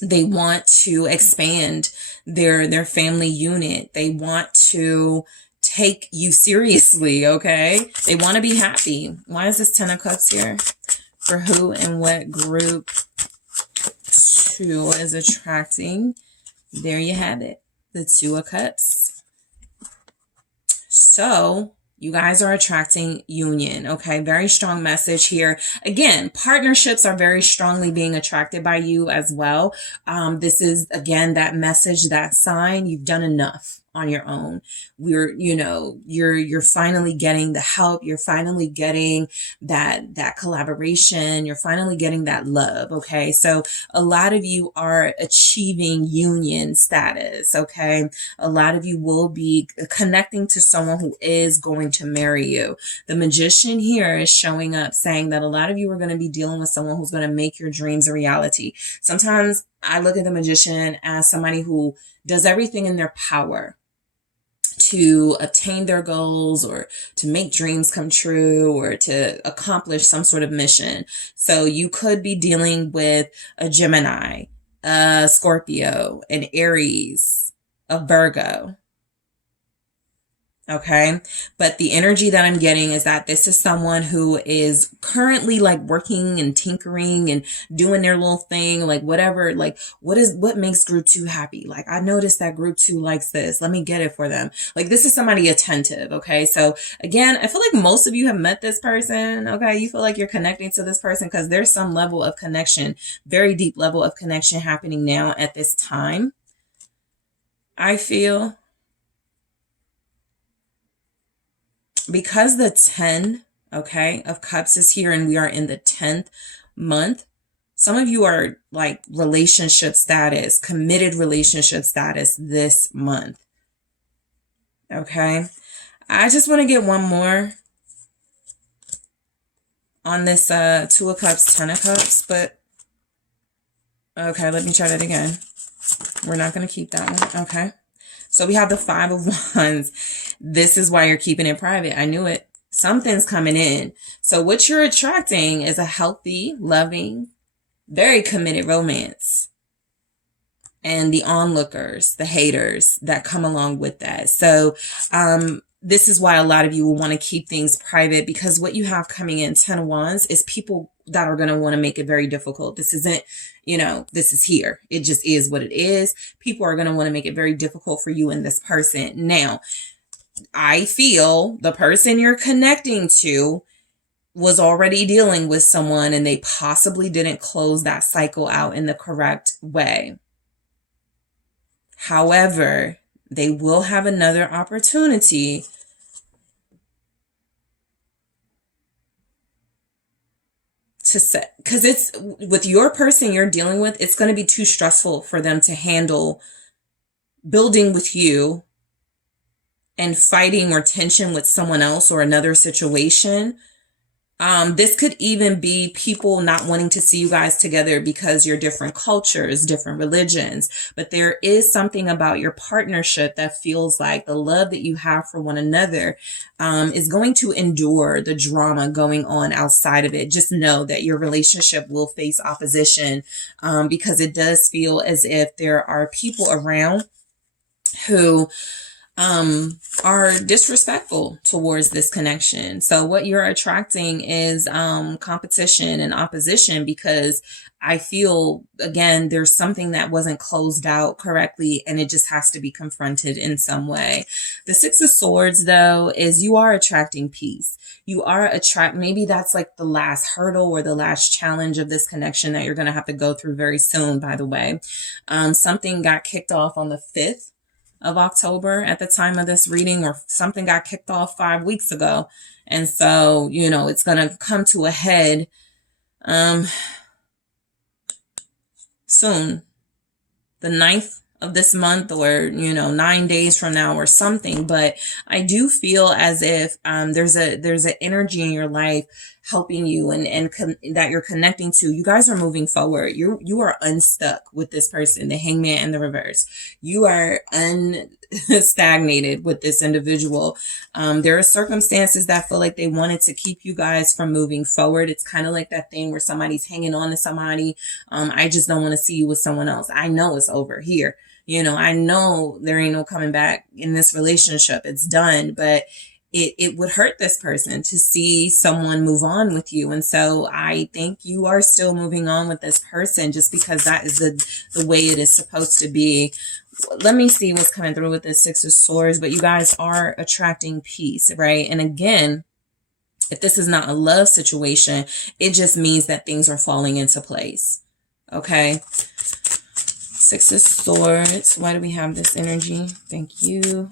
they want to expand their family unit. They want to take you seriously, okay? They want to be happy. Why is this Ten of Cups here? For who and what group two is attracting? There you have it. The Two of Cups. So you guys are attracting union. Okay. Very strong message here. Again, partnerships are very strongly being attracted by you as well. This is again, that message, that sign. You've done enough on your own. You're finally getting the help. You're finally getting that collaboration. You're finally getting that love. Okay. So a lot of you are achieving union status. Okay. A lot of you will be connecting to someone who is going to marry you. The Magician here is showing up saying that a lot of you are going to be dealing with someone who's going to make your dreams a reality. Sometimes I look at the Magician as somebody who does everything in their power to obtain their goals or to make dreams come true or to accomplish some sort of mission. So you could be dealing with a Gemini, a Scorpio, an Aries, a Virgo. Okay. But the energy that I'm getting is that this is someone who is currently like working and tinkering and doing their little thing, like whatever, like what makes group two happy? Like I noticed that group two likes this. Let me get it for them. Like this is somebody attentive. Okay. So again, I feel like most of you have met this person. Okay. You feel like you're connecting to this person because there's some level of connection, very deep level of connection happening now at this time. I feel. Because the 10, okay, of Cups is here and we are in the 10th month, some of you are like relationship status, committed relationship status this month. Okay. I just want to get one more on this Two of Cups, Ten of Cups, but okay, let me try that again. We're not going to keep that one. Okay. So we have the Five of Wands. This is why you're keeping it private. I knew it. Something's coming in. So what you're attracting is a healthy, loving, very committed romance. And the onlookers, the haters that come along with that. So this is why a lot of you will want to keep things private, because what you have coming in, Ten of Wands, is people that are going to want to make it very difficult. This isn't, this is here. It just is what it is. People are going to want to make it very difficult for you and this person. Now, I feel the person you're connecting to was already dealing with someone and they possibly didn't close that cycle out in the correct way. However, they will have another opportunity to set, because it's with your person you're dealing with, it's going to be too stressful for them to handle building with you and fighting or tension with someone else or another situation. This could even be people not wanting to see you guys together because you're different cultures, different religions. But there is something about your partnership that feels like the love that you have for one another is going to endure the drama going on outside of it. Just know that your relationship will face opposition because it does feel as if there are people around who are disrespectful towards this connection. So what you're attracting is competition and opposition, because I feel, again, there's something that wasn't closed out correctly and it just has to be confronted in some way. The Six of Swords, though, is you are attracting peace. You are maybe that's like the last hurdle or the last challenge of this connection that you're going to have to go through very soon, by the way. Something got kicked off on the 5th of October at the time of this reading, or something got kicked off 5 weeks ago. And so, you know, it's going to come to a head soon, the 9th of this month, or, you know, 9 days from now or something. But I do feel as if there's an energy in your life helping you and that you're connecting to. You guys are moving forward. You are unstuck with this person, the Hangman and the Reverse. You are unstagnated with this individual. There are circumstances that feel like they wanted to keep you guys from moving forward. It's kind of like that thing where somebody's hanging on to somebody. I just don't want to see you with someone else. I know it's over here. You know, I know there ain't no coming back in this relationship. It's done, but it would hurt this person to see someone move on with you. And so I think you are still moving on with this person just because that is the way it is supposed to be. Let me see what's coming through with the Six of Swords, but you guys are attracting peace, right? And again, if this is not a love situation, it just means that things are falling into place. Okay. Six of Swords. Why do we have this energy? Thank you.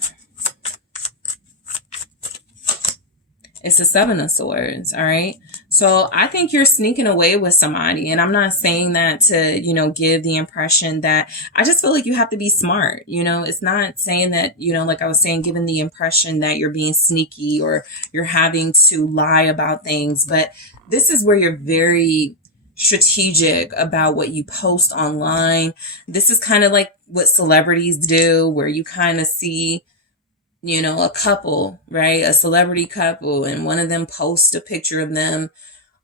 It's the Seven of Swords, all right? So I think you're sneaking away with somebody, and I'm not saying that to, you know, give the impression that, I just feel like you have to be smart, you know? It's not saying that, you know, like I was saying, giving the impression that you're being sneaky or you're having to lie about things, but this is where you're very strategic about what you post online. This is kind of like what celebrities do, where you kind of see, you know, a couple, right? A celebrity couple, and one of them posts a picture of them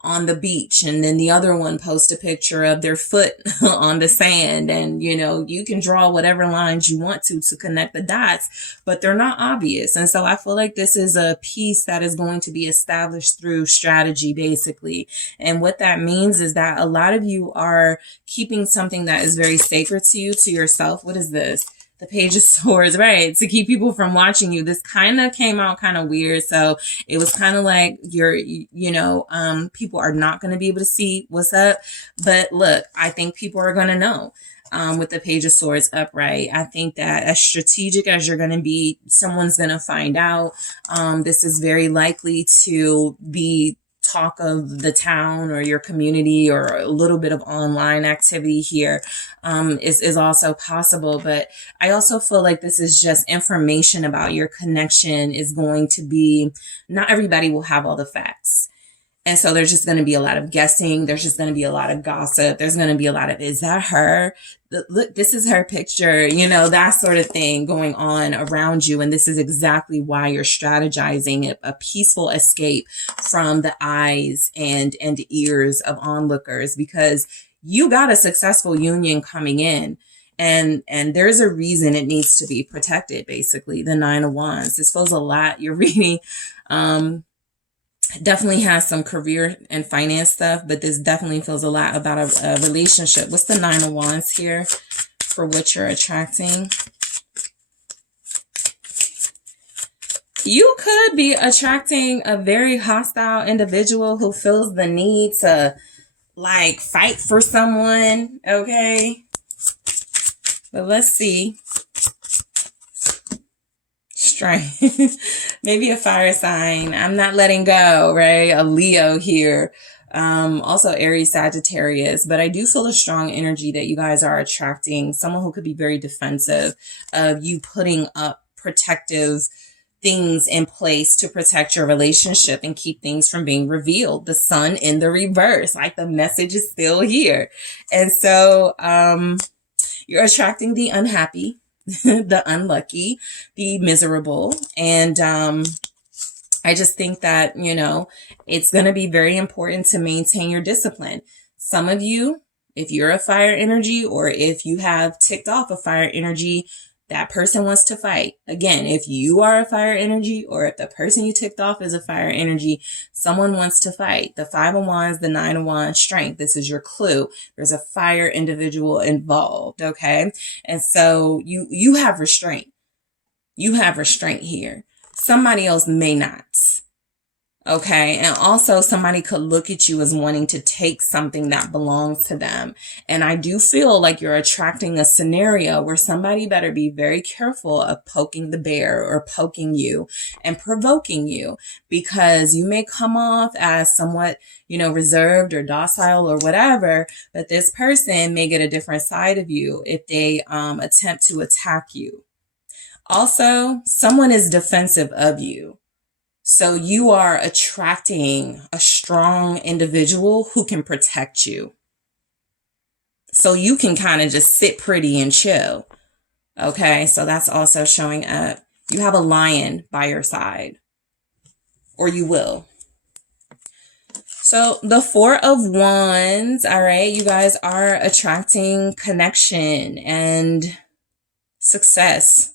on the beach, and then the other one posts a picture of their foot on the sand. And, you know, you can draw whatever lines you want to connect the dots, but they're not obvious. And so I feel like this is a piece that is going to be established through strategy, basically. And what that means is that a lot of you are keeping something that is very sacred to you, to yourself. What is this? The Page of Swords, right? To keep people from watching you. This kind of came out kind of weird. So it was kind of like people are not going to be able to see what's up. But look, I think people are going to know. With the Page of Swords upright, I think that as strategic as you're going to be, someone's going to find out. This is very likely to be talk of the town or your community, or a little bit of online activity here is also possible. But I also feel like this is just information about your connection is going to be, not everybody will have all the facts. And so there's just going to be a lot of guessing. There's just going to be a lot of gossip. There's going to be a lot of, is that her? Look, this is her picture, you know, that sort of thing going on around you. And this is exactly why you're strategizing a peaceful escape from the eyes and ears of onlookers, because you got a successful union coming in. And there's a reason it needs to be protected, basically. The Nine of Wands. This feels a lot. You're reading, definitely has some career and finance stuff, but this definitely feels a lot about a relationship. What's the Nine of Wands here for what you're attracting? You could be attracting a very hostile individual who feels the need to like fight for someone, okay? But let's see. Strength. Maybe a fire sign. I'm not letting go, right? A Leo here. Also Aries, Sagittarius, but I do feel a strong energy that you guys are attracting someone who could be very defensive of you putting up protective things in place to protect your relationship and keep things from being revealed. The sun in the reverse, like the message is still here. And so, you're attracting the unhappy, the unlucky, the miserable. And, I just think that, it's going to be very important to maintain your discipline. Some of you, if you're a fire energy or if you have ticked off a fire energy, that person wants to fight. Again, if you are a fire energy or if the person you ticked off is a fire energy, someone wants to fight. The 5 of Wands, the 9 of Wands, strength. This is your clue. There's a fire individual involved, okay? And so you have restraint. You have restraint here. Somebody else may not. Okay. And also somebody could look at you as wanting to take something that belongs to them. And I do feel like you're attracting a scenario where somebody better be very careful of poking the bear or poking you and provoking you, because you may come off as somewhat, reserved or docile or whatever, but this person may get a different side of you if they attempt to attack you. Also, someone is defensive of you. So you are attracting a strong individual who can protect you. So you can kind of just sit pretty and chill. Okay, so that's also showing up. You have a lion by your side, or you will. So the 4 of Wands, all right, you guys are attracting connection and success,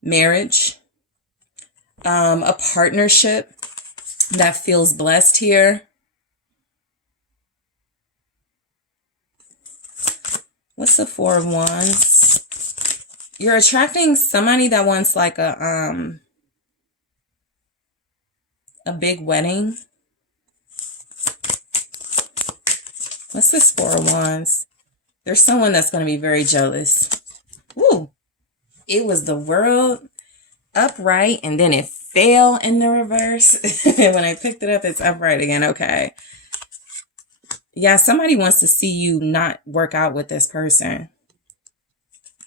marriage, a partnership that feels blessed here. What's the 4 of Wands? You're attracting somebody that wants like a big wedding. What's this 4 of Wands? There's someone that's going to be very jealous. Ooh, it was the World upright and then it fell in the reverse. When I picked it up, it's upright again. Okay. Yeah, somebody wants to see you not work out with this person.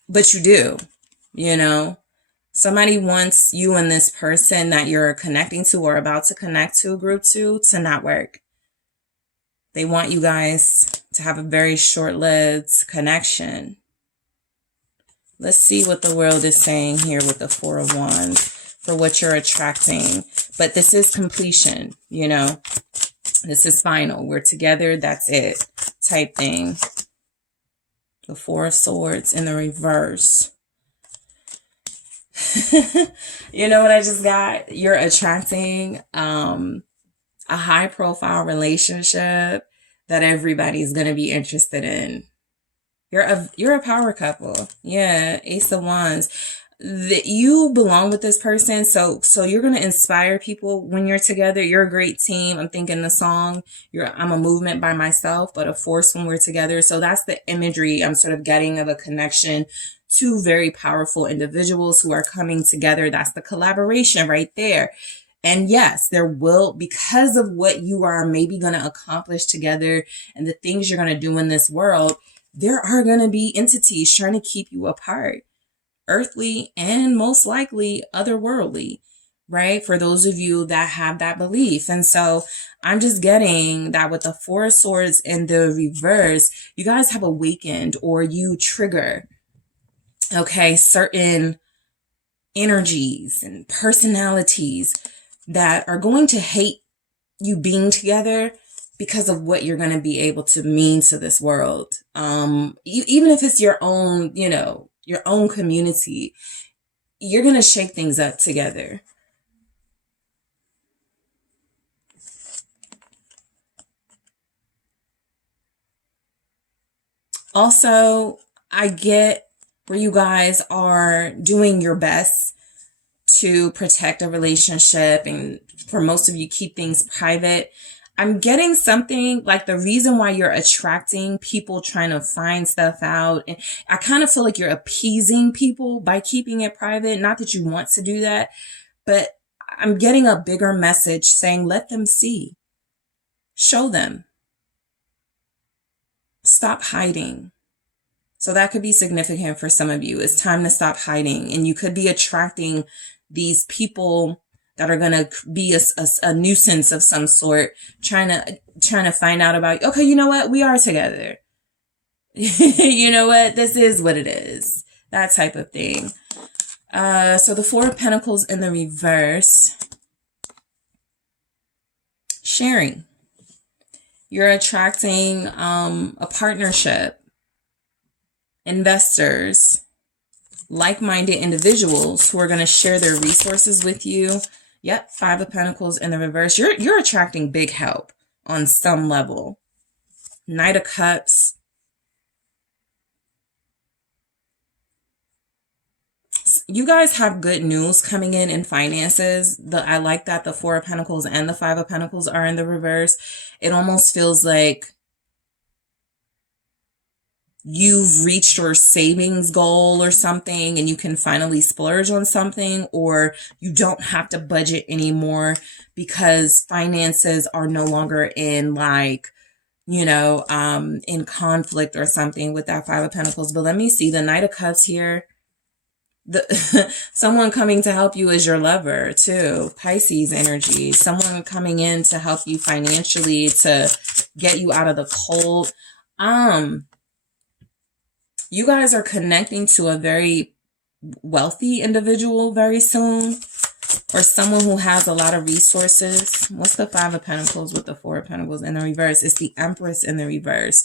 But you do, Somebody wants you and this person that you're connecting to or about to connect to, group to not work. They want you guys to have a very short-lived connection. Let's see what the world is saying here with the 4 of Wands for what you're attracting. But this is completion, This is final. We're together. That's it type thing. The 4 of Swords in the reverse. You know what I just got? You're attracting a high-profile relationship that everybody's going to be interested in. You're a power couple. Yeah, Ace of Wands. You belong with this person, so you're going to inspire people when you're together. You're a great team. I'm thinking the song, I'm a movement by myself, but a force when we're together. So that's the imagery I'm sort of getting of a connection. 2 very powerful individuals who are coming together. That's the collaboration right there. And yes, there will, because of what you are maybe going to accomplish together and the things you're going to do in this world, there are going to be entities trying to keep you apart, earthly and most likely otherworldly, right? For those of you that have that belief. And so I'm just getting that with the 4 of Swords in the reverse, you guys have awakened or you trigger, okay, certain energies and personalities that are going to hate you being together because of what you're going to be able to mean to this world. Even if it's your own, your own community, you're going to shake things up together. Also, I get where you guys are doing your best to protect a relationship, and for most of you, keep things private. I'm getting something like the reason why you're attracting people trying to find stuff out. And I kind of feel like you're appeasing people by keeping it private. Not that you want to do that, but I'm getting a bigger message saying, let them see. Show them. Stop hiding. So that could be significant for some of you. It's time to stop hiding. And you could be attracting these people that are going to be a nuisance of some sort, trying to find out about, okay, you know what? We are together. You know what? This is what it is. That type of thing. So the Four of Pentacles in the reverse. Sharing. You're attracting a partnership. Investors, like-minded individuals who are going to share their resources with you. Yep, Five of Pentacles in the reverse. You're attracting big help on some level. Knight of Cups. You guys have good news coming in finances. I like that the Four of Pentacles and the Five of Pentacles are in the reverse. It almost feels like you've reached your savings goal or something and you can finally splurge on something, or you don't have to budget anymore because finances are no longer in in conflict or something with that Five of Pentacles. But let me see the Knight of Cups here. Someone coming to help you is your lover too. Pisces energy. Someone coming in to help you financially to get you out of the cold. You guys are connecting to a very wealthy individual very soon, or someone who has a lot of resources. What's the Five of Pentacles with the Four of Pentacles in the reverse? It's the Empress in the reverse.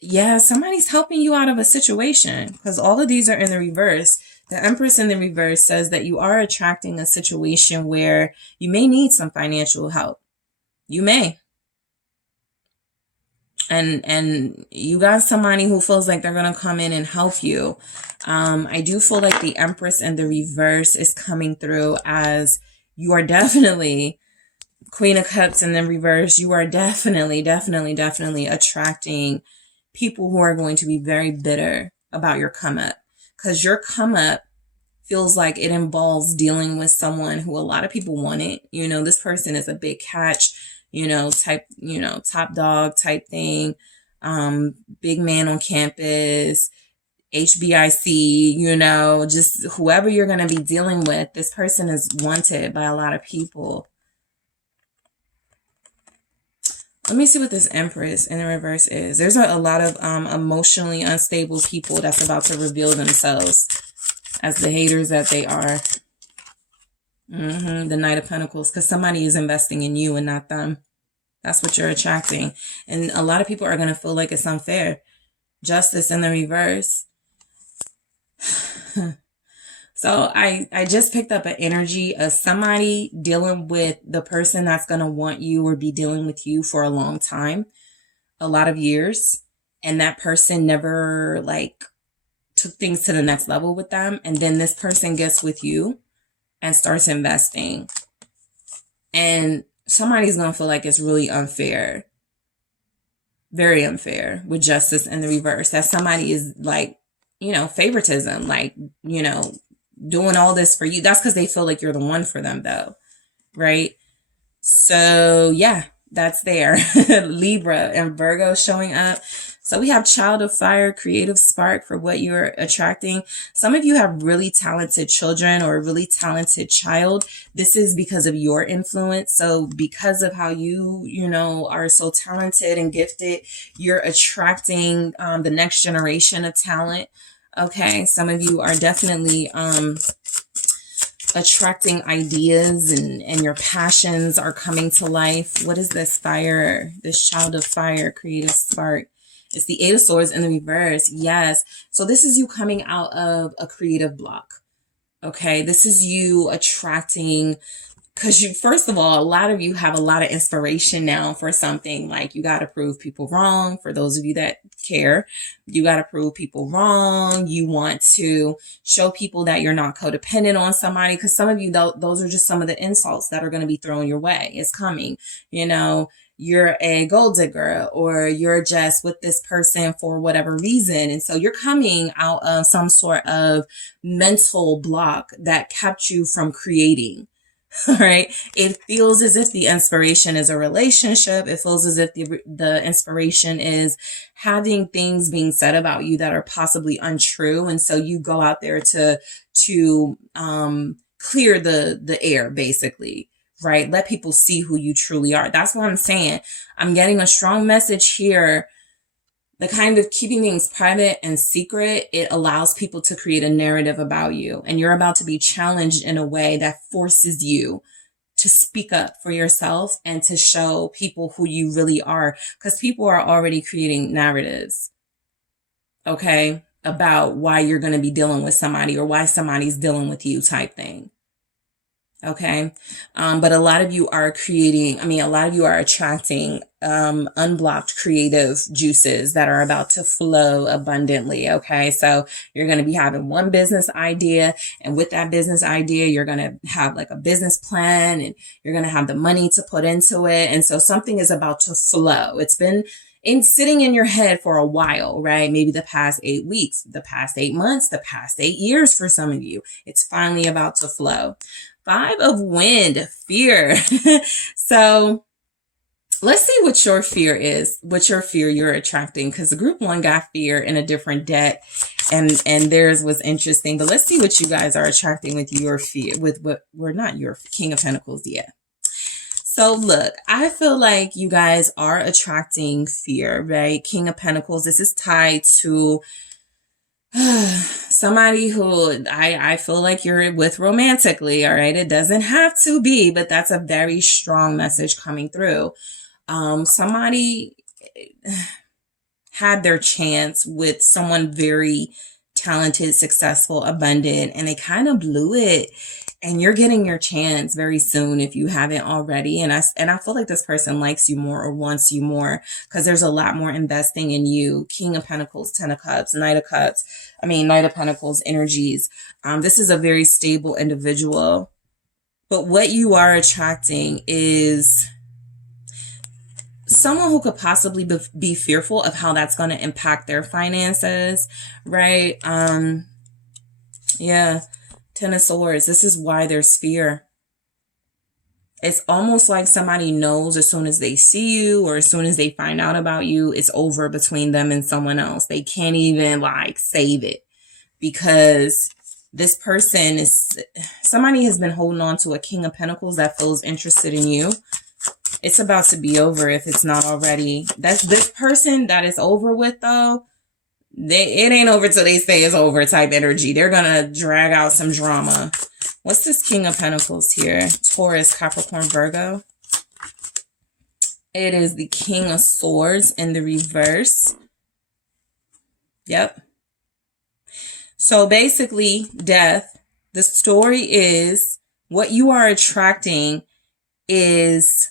Yeah, somebody's helping you out of a situation because all of these are in the reverse. The Empress in the reverse says that you are attracting a situation where you may need some financial help. You may. And you got somebody who feels like they're going to come in and help you. I do feel like the Empress in the reverse is coming through as you are definitely Queen of Cups in the reverse. You are definitely attracting people who are going to be very bitter about your come up, because your come up feels like it involves dealing with someone who a lot of people wanted. You know, this person is a big catch, top dog type thing, big man on campus, HBIC, just whoever you're going to be dealing with, this person is wanted by a lot of people. Let me see what this Empress in the reverse is. There's a lot of emotionally unstable people that's about to reveal themselves as the haters that they are. The Knight of Pentacles, because somebody is investing in you and not them. That's what you're attracting. And a lot of people are going to feel like it's unfair. Justice in the reverse. So I just picked up an energy of somebody dealing with the person that's going to want you or be dealing with you for a long time, a lot of years. And that person never took things to the next level with them. And then this person gets with you and starts investing. And somebody's going to feel like it's really unfair. Very unfair with Justice in the reverse. That somebody is favoritism, doing all this for you. That's because they feel like you're the one for them though. Right? So yeah, that's there. Libra and Virgo showing up. So we have Child of Fire, creative spark for what you're attracting. Some of you have really talented children or a really talented child. This is because of your influence. So because of how you are so talented and gifted, you're attracting the next generation of talent. Okay, some of you are definitely attracting ideas and your passions are coming to life. What is this fire? This Child of Fire, creative spark. It's the Eight of Swords in the reverse. Yes. So this is you coming out of a creative block. Okay. This is you attracting, because first of all, a lot of you have a lot of inspiration now for something. Like you got to prove people wrong. For those of you that care, you got to prove people wrong. You want to show people that you're not codependent on somebody, because some of you, those are just some of the insults that are going to be thrown your way. It's coming, you're a gold digger, or you're just with this person for whatever reason. And so you're coming out of some sort of mental block that kept you from creating, All right. It feels as if the inspiration is a relationship. It feels as if the inspiration is having things being said about you that are possibly untrue. And so you go out there to clear the air, basically, right? Let people see who you truly are. That's what I'm saying. I'm getting a strong message here. The kind of keeping things private and secret, it allows people to create a narrative about you. And you're about to be challenged in a way that forces you to speak up for yourself and to show people who you really are. Because people are already creating narratives, okay, about why you're going to be dealing with somebody or why somebody's dealing with you type thing. Okay. But a lot of you are attracting unblocked creative juices that are about to flow abundantly. Okay. So you're going to be having one business idea, and with that business idea, you're going to have like a business plan, and you're going to have the money to put into it. And so something is about to flow. It's been sitting in your head for a while, right? Maybe the past 8 weeks, the past 8 months, the past 8 years for some of you. It's finally about to flow. 5 of Wind, fear. So let's see what your fear is, what your fear you're attracting, because the group 1 got fear in a different deck, and theirs was interesting. But let's see what you guys are attracting with your fear, with what we're not your King of Pentacles yet. So look, I feel like you guys are attracting fear, right? King of Pentacles, this is tied to somebody who I feel like you're with romantically, all right? It doesn't have to be, but that's a very strong message coming through. Somebody had their chance with someone very talented, successful, abundant, and they kind of blew it. And you're getting your chance very soon if you haven't already. And I feel like this person likes you more or wants you more, because there's a lot more investing in you. King of Pentacles, 10 of Cups, Knight of Pentacles energies. This is a very stable individual. But what you are attracting is someone who could possibly be fearful of how that's going to impact their finances, right? Yeah. 10 of Swords. This is why there's fear. It's almost like somebody knows as soon as they see you or as soon as they find out about you, it's over between them and someone else. They can't even like save it, because this person somebody has been holding on to a King of Pentacles that feels interested in you. It's about to be over if it's not already. That's this person that is over with, though. It ain't over till they say it's over type energy. They're gonna drag out some drama. What's this King of Pentacles here? Taurus, Capricorn, Virgo. It is the King of Swords in the reverse. Yep. So basically, death. The story is what you are attracting is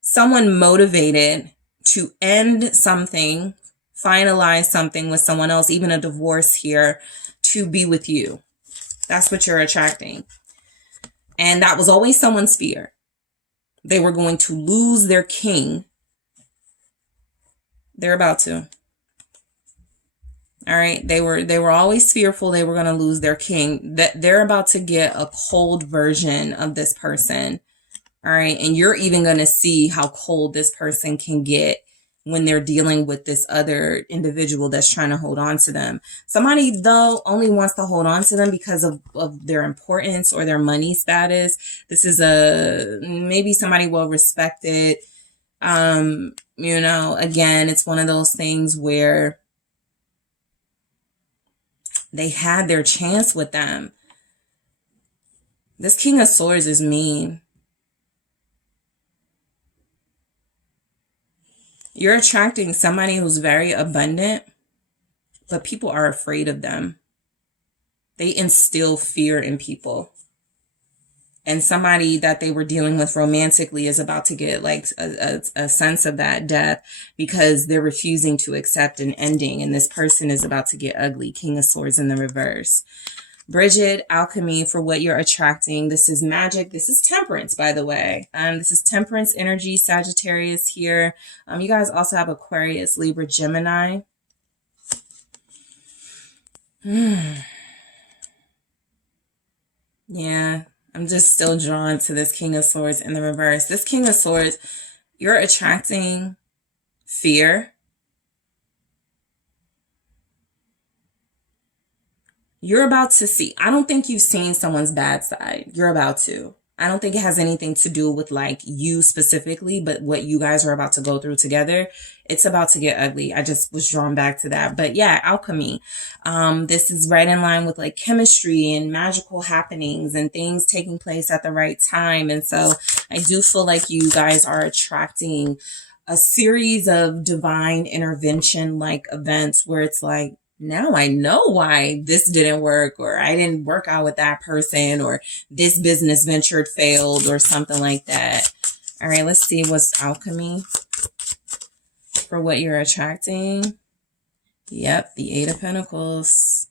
someone motivated to end something, finalize something with someone else, even a divorce here, to be with you. That's what you're attracting. And that was always someone's fear. They were going to lose their king. They're about to. All right. They were always fearful they were going to lose their king. That they're about to get a cold version of this person. All right. And you're even going to see how cold this person can get when they're dealing with this other individual that's trying to hold on to them. Somebody, though, only wants to hold on to them because of their importance or their money status. This is maybe somebody well respected. Again, it's one of those things where they had their chance with them. This King of Swords is mean. You're attracting somebody who's very abundant, but people are afraid of them. They instill fear in people. And somebody that they were dealing with romantically is about to get like a sense of that death, because they're refusing to accept an ending. And this person is about to get ugly. King of Swords in the reverse. Bridget, alchemy for what you're attracting. This is magic. This is temperance, by the way. This is temperance energy. Sagittarius here. You guys also have Aquarius, Libra, Gemini. Yeah. I'm just still drawn to this King of Swords in the reverse. This King of Swords, you're attracting fear. You're about to see, I don't think you've seen someone's bad side. You're about to. I don't think it has anything to do with like you specifically, but what you guys are about to go through together. It's about to get ugly. I just was drawn back to that. But yeah, alchemy. This is right in line with like chemistry and magical happenings and things taking place at the right time. And so I do feel like you guys are attracting a series of divine intervention like events where it's like, now I know why this didn't work, or I didn't work out with that person, or this business venture failed, or something like that. All right, let's see what's alchemy for what you're attracting. Yep, the Eight of Pentacles.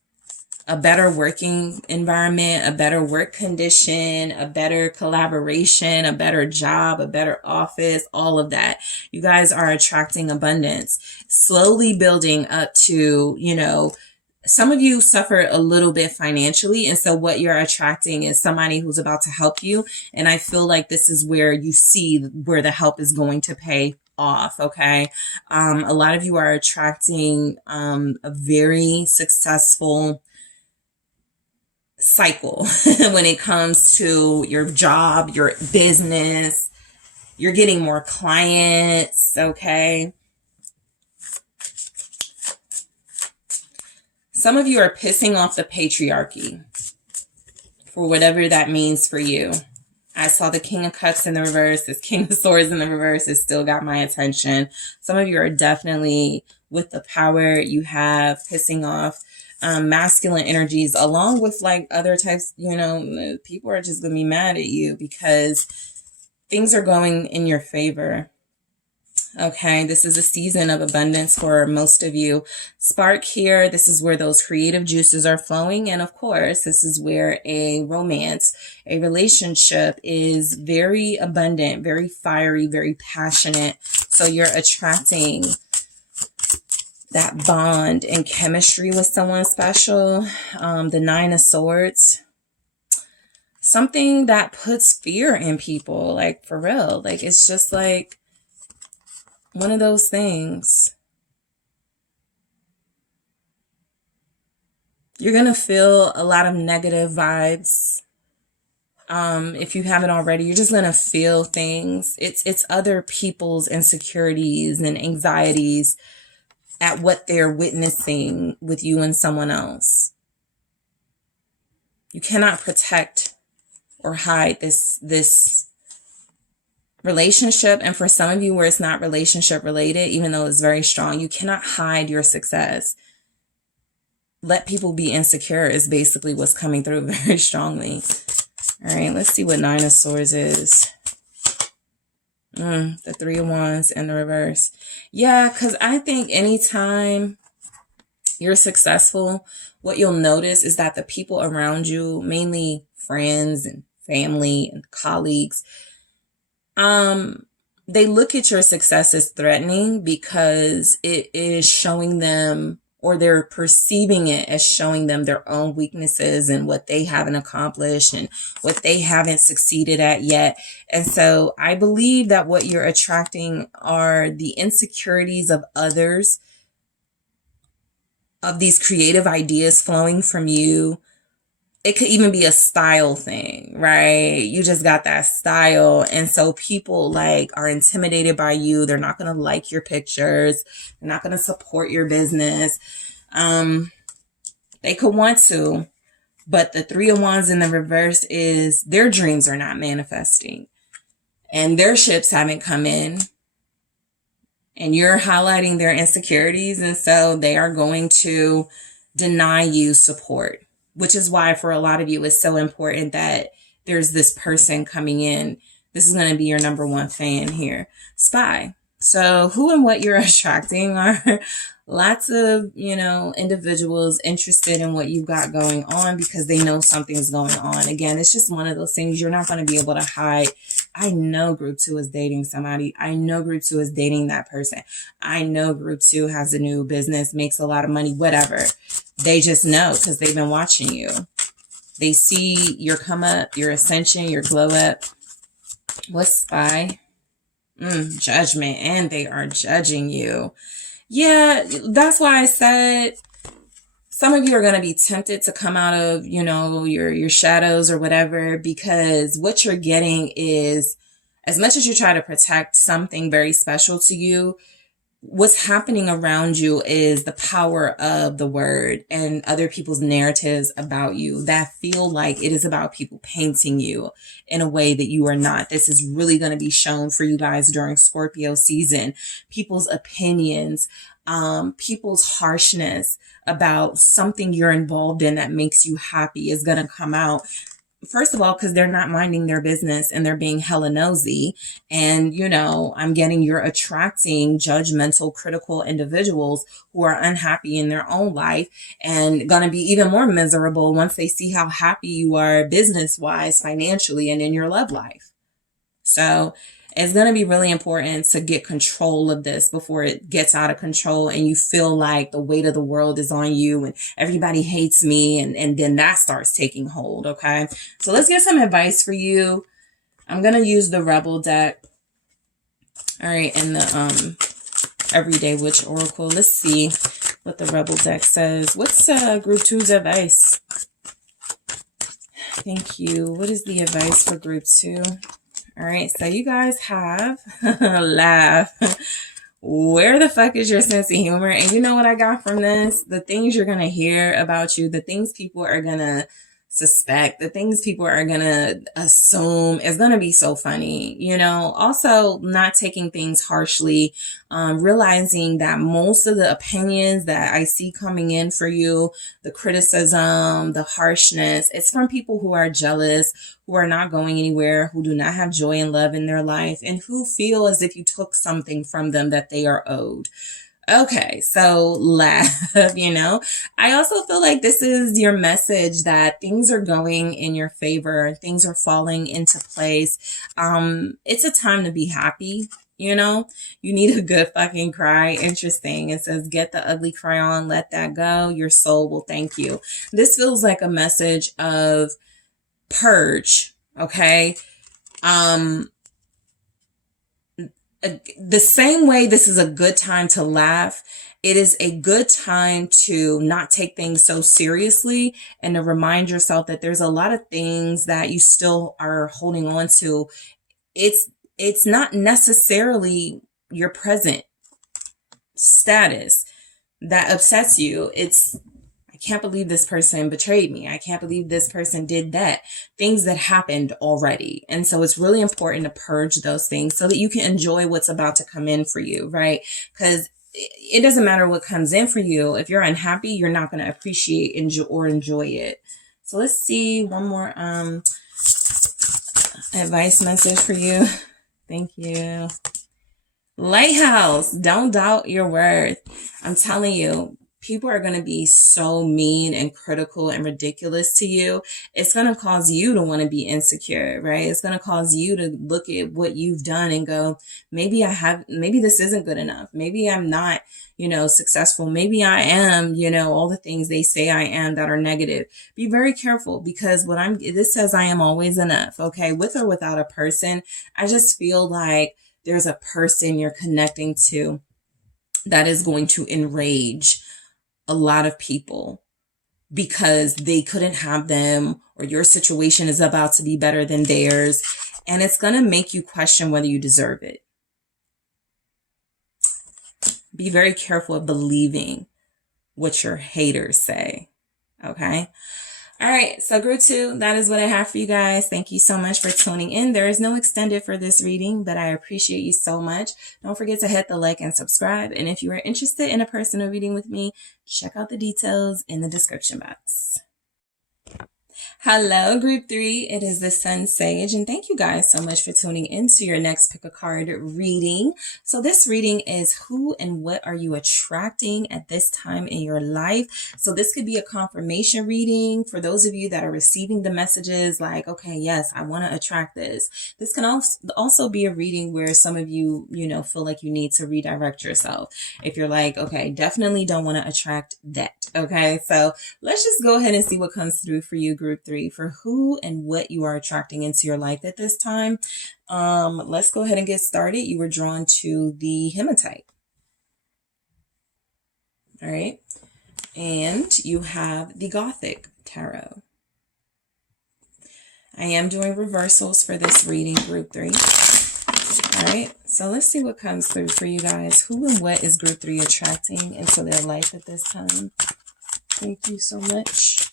A better working environment, a better work condition, a better collaboration, a better job, a better office, all of that. You guys are attracting abundance, slowly building up to, you know, some of you suffered a little bit financially. And so what you're attracting is somebody who's about to help you. And I feel like this is where you see where the help is going to pay off. Okay. A lot of you are attracting a very successful cycle when it comes to your job, your business. You're getting more clients. Okay. Some of you are pissing off the patriarchy for whatever that means for you. I saw the King of Cups in the reverse. This King of Swords in the reverse has still got my attention. Some of you are definitely, with the power you have, pissing off masculine energies, along with like other types. You know, people are just going to be mad at you because things are going in your favor. Okay, this is a season of abundance for most of you. Spark here. This is where those creative juices are flowing. And of course, this is where a romance, a relationship is very abundant, very fiery, very passionate. So you're attracting that bond and chemistry with someone special. The Nine of Swords. Something that puts fear in people, like for real. Like it's just like one of those things. You're going to feel a lot of negative vibes. If you haven't already, you're just going to feel things. It's other people's insecurities and anxieties at what they're witnessing with you and someone else. You cannot protect or hide this relationship. And for some of you where it's not relationship related, even though it's very strong, you cannot hide your success. Let people be insecure is basically what's coming through very strongly. All right, let's see what Nine of Swords is. The Three of Wands in the reverse. Yeah, because I think anytime you're successful, what you'll notice is that the people around you, mainly friends and family and colleagues, they look at your success as threatening because it is showing them, or they're perceiving it as showing them their own weaknesses and what they haven't accomplished and what they haven't succeeded at yet. And so I believe that what you're attracting are the insecurities of others, of these creative ideas flowing from you. It could even be a style thing, right? You just got that style. And so people like are intimidated by you. They're not going to like your pictures. They're not going to support your business. They could want to, but the Three of Wands in the reverse is their dreams are not manifesting and their ships haven't come in, and you're highlighting their insecurities. And so they are going to deny you support. Which is why for a lot of you, it's so important that there's this person coming in. This is going to be your number one fan here. Spy. So who and what you're attracting are lots of, you know, individuals interested in what you've got going on because they know something's going on. Again, it's just one of those things you're not going to be able to hide. I know group 2 is dating somebody. I know group 2 is dating that person. I know group 2 has a new business, makes a lot of money, whatever. They just know because they've been watching you. They see your come up, your ascension, your glow up. What's spy? Judgment. And they are judging you. Yeah, that's why I said some of you are going to be tempted to come out of, your shadows or whatever, because what you're getting is, as much as you try to protect something very special to you, what's happening around you is the power of the word and other people's narratives about you that feel like it is about people painting you in a way that you are not. This is really going to be shown for you guys during Scorpio season. People's opinions, people's harshness about something you're involved in that makes you happy is going to come out. First of all, because they're not minding their business and they're being hella nosy. And, I'm getting you're attracting judgmental, critical individuals who are unhappy in their own life and going to be even more miserable once they see how happy you are business-wise, financially, and in your love life. So it's going to be really important to get control of this before it gets out of control and you feel like the weight of the world is on you and everybody hates me, and then that starts taking hold, okay? So let's get some advice for you. I'm going to use the Rebel deck. All right, and the Everyday Witch Oracle. Let's see what the Rebel deck says. What's Group 2's advice? Thank you. What is the advice for Group 2? All right, so you guys have laugh. Where the fuck is your sense of humor? And you know what I got from this? The things you're going to hear about you, the things people are going to suspect, the things people are going to assume is going to be so funny. Also not taking things harshly, realizing that most of the opinions that I see coming in for you, the criticism, the harshness, it's from people who are jealous, who are not going anywhere, who do not have joy and love in their life, and who feel as if you took something from them that they are owed. Okay, so laugh, I also feel like this is your message that things are going in your favor. Things are falling into place. It's a time to be happy. You need a good fucking cry. Interesting. It says, get the ugly cry on, let that go. Your soul will thank you. This feels like a message of purge. Okay. The same way this is a good time to laugh, it is a good time to not take things so seriously and to remind yourself that there's a lot of things that you still are holding on to. It's not necessarily your present status that upsets you. I can't believe this person betrayed me. I can't believe this person did that. Things that happened already. And so it's really important to purge those things so that you can enjoy what's about to come in for you, right? Because it doesn't matter what comes in for you. If you're unhappy, you're not going to appreciate enjoy it. So let's see one more advice message for you. Thank you. Lighthouse, don't doubt your worth. I'm telling you, people are going to be so mean and critical and ridiculous to you. It's going to cause you to want to be insecure, right? It's going to cause you to look at what you've done and go, maybe this isn't good enough. Maybe I'm not, successful. Maybe I am, all the things they say I am that are negative. Be very careful, because this says I am always enough. Okay. With or without a person, I just feel like there's a person you're connecting to that is going to enrage a lot of people because they couldn't have them, or your situation is about to be better than theirs. And it's going to make you question whether you deserve it. Be very careful of believing what your haters say. Okay. All right. So Group 2, that is what I have for you guys. Thank you so much for tuning in. There is no extended for this reading, but I appreciate you so much. Don't forget to hit the like and subscribe. And if you are interested in a personal reading with me, check out the details in the description box. Hello, Group 3. It is the SunSage, and thank you guys so much for tuning in to your next pick a card reading. So this reading is who and what are you attracting at this time in your life? So this could be a confirmation reading for those of you that are receiving the messages like, okay, yes, I want to attract this. This can also be a reading where some of you, feel like you need to redirect yourself. If you're like, okay, definitely don't want to attract that. Okay, so let's just go ahead and see what comes through for you, Group 3. 3 for who and what you are attracting into your life at this time. Let's go ahead and get started. You were drawn to the hematite. All right. And you have the Gothic Tarot. I am doing reversals for this reading, group 3. All right. So let's see what comes through for you guys. Who and what is group 3 attracting into their life at this time? Thank you so much.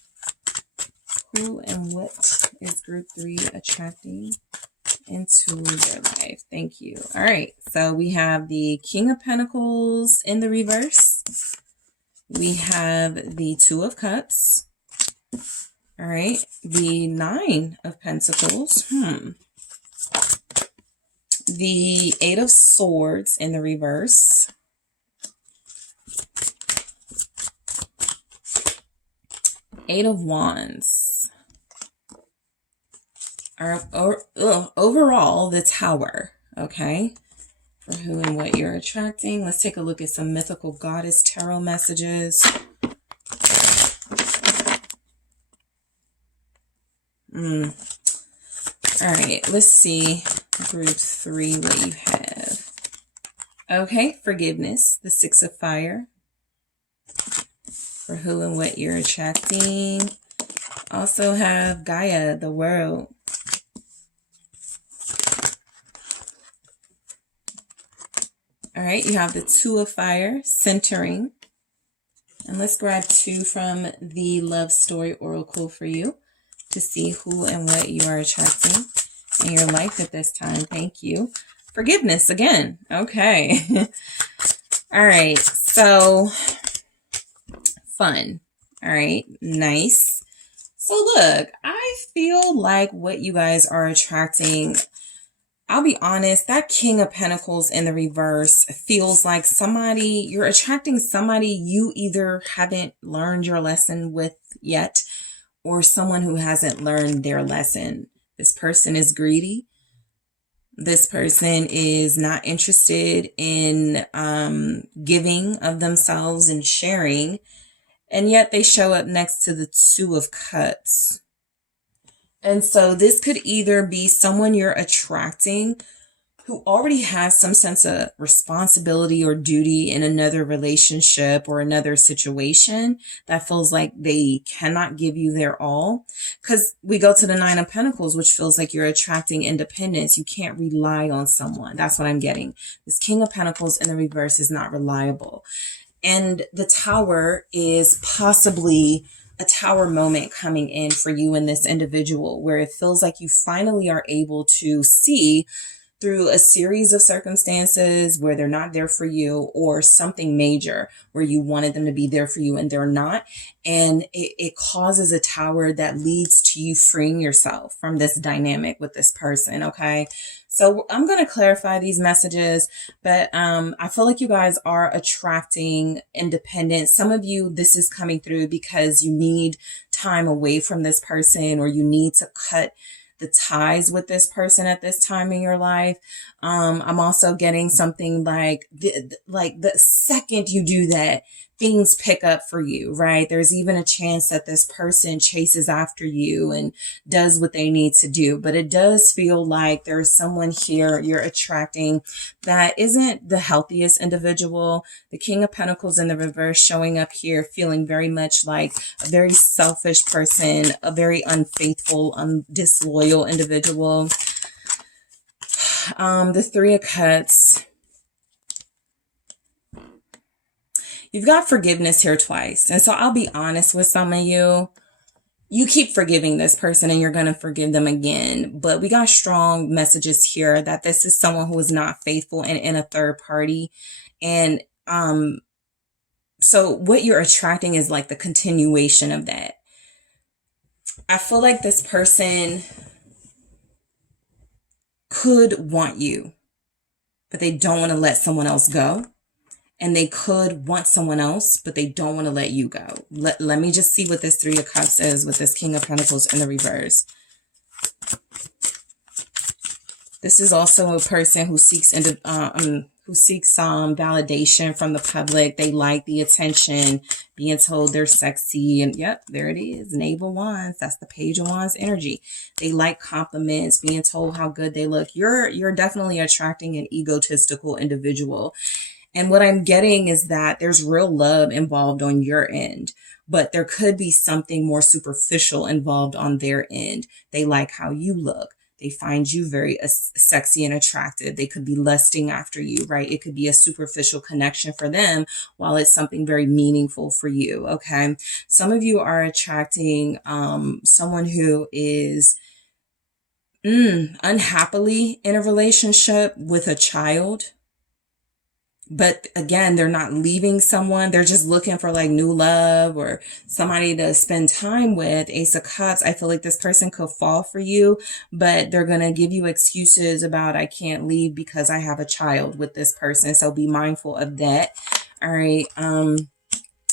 Who and what is group 3 attracting into their life? Thank you. All right. So we have the King of Pentacles in the reverse. We have the 2 of Cups. All right. The 9 of Pentacles. The 8 of Swords in the reverse. Eight of Wands. Overall, the Tower. Okay. For who and what you're attracting. Let's take a look at some mythical goddess tarot messages. All right, let's see group 3 what you have. Okay, forgiveness, the 6 of Fire. For who and what you're attracting. Also have Gaia, the world. All right, you have the 2 of Fire, centering. And let's grab 2 from the Love Story Oracle for you to see who and what you are attracting in your life at this time. Thank you. Forgiveness again. Okay. All right, so fun. All right, nice. So look, I feel like what you guys are attracting, I'll be honest, that King of Pentacles in the reverse feels like you're attracting somebody you either haven't learned your lesson with yet, or someone who hasn't learned their lesson. This person is greedy. This person is not interested in giving of themselves and sharing. And yet they show up next to the 2 of Cups. And so this could either be someone you're attracting who already has some sense of responsibility or duty in another relationship or another situation that feels like they cannot give you their all. Because we go to the 9 of Pentacles, which feels like you're attracting independence. You can't rely on someone. That's what I'm getting. This King of Pentacles in the reverse is not reliable. And the Tower is possibly a Tower moment coming in for you and this individual, where it feels like you finally are able to see through a series of circumstances where they're not there for you, or something major where you wanted them to be there for you and they're not. And it causes a Tower that leads to you freeing yourself from this dynamic with this person. Okay. So I'm going to clarify these messages, but I feel like you guys are attracting independence. Some of you, this is coming through because you need time away from this person, or you need to cut the ties with this person at this time in your life. I'm also getting something like the second you do that, things pick up for you, right? There's even a chance that this person chases after you and does what they need to do. But it does feel like there's someone here you're attracting that isn't the healthiest individual. The King of Pentacles in the reverse showing up here, feeling very much like a very selfish person, a very unfaithful, disloyal individual. The 3 of Cups. You've got forgiveness here twice. And so I'll be honest with some of you. You keep forgiving this person and you're going to forgive them again. But we got strong messages here that this is someone who is not faithful and in a third party. And so what you're attracting is like the continuation of that. I feel like this person could want you, but they don't want to let someone else go. And they could want someone else, but they don't want to let you go. Let me just see what this 3 of Cups is with this King of Pentacles in the reverse. This is also a person who seeks who seeks validation from the public. They like the attention, being told they're sexy. And yep, there it is. Knave of Wands. That's the Page of Wands energy. They like compliments, being told how good they look. You're definitely attracting an egotistical individual. And what I'm getting is that there's real love involved on your end, but there could be something more superficial involved on their end. They like how you look. They find you very sexy and attractive. They could be lusting after you, right? It could be a superficial connection for them while it's something very meaningful for you, okay? Some of you are attracting someone who is unhappily in a relationship with a child. But again, they're not leaving someone. They're just looking for like new love or somebody to spend time with. Ace of Cups. I feel like this person could fall for you, but they're going to give you excuses about, I can't leave because I have a child with this person. So be mindful of that. All right.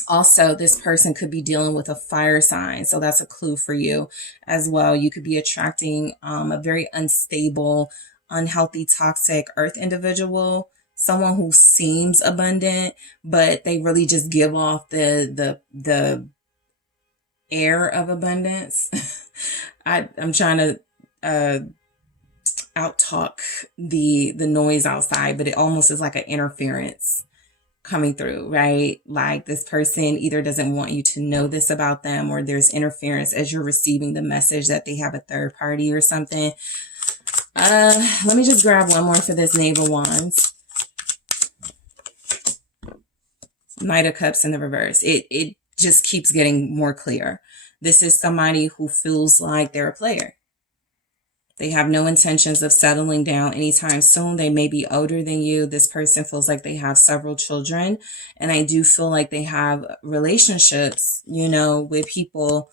Also, this person could be dealing with a fire sign. So that's a clue for you as well. You could be attracting a very unstable, unhealthy, toxic earth individual. Someone who seems abundant, but they really just give off the air of abundance. I'm trying to out-talk the noise outside, but it almost is like an interference coming through, right? Like this person either doesn't want you to know this about them, or there's interference as you're receiving the message that they have a third party or something. Let me just grab one more for this Knave of Wands. Knight of Cups in the reverse. It just keeps getting more clear. This is somebody who feels like they're a player. They have no intentions of settling down anytime soon. They may be older than you. This person feels like they have several children. And I do feel like they have relationships, with people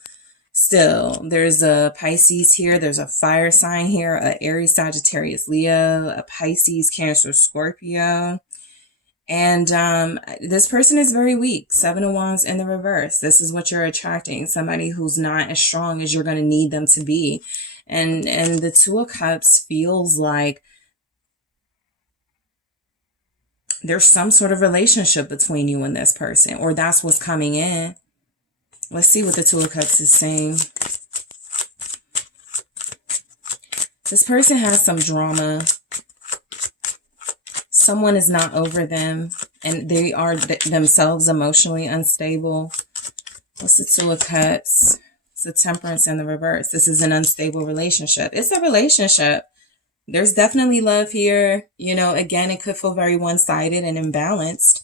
still. There's a Pisces here. There's a fire sign here. A Aries, Sagittarius, Leo, a Pisces, Cancer, Scorpio. And this person is very weak. Seven of Wands in the reverse. This is what you're attracting. Somebody who's not as strong as you're going to need them to be. And the Two of Cups feels like there's some sort of relationship between you and this person, or that's what's coming in. Let's see what the Two of Cups is saying. This person has some drama. Someone is not over them, and they are themselves emotionally unstable. What's the Two of Cups? It's the Temperance in the reverse. This is an unstable relationship. It's a relationship. There's definitely love here. Again, it could feel very one-sided and imbalanced.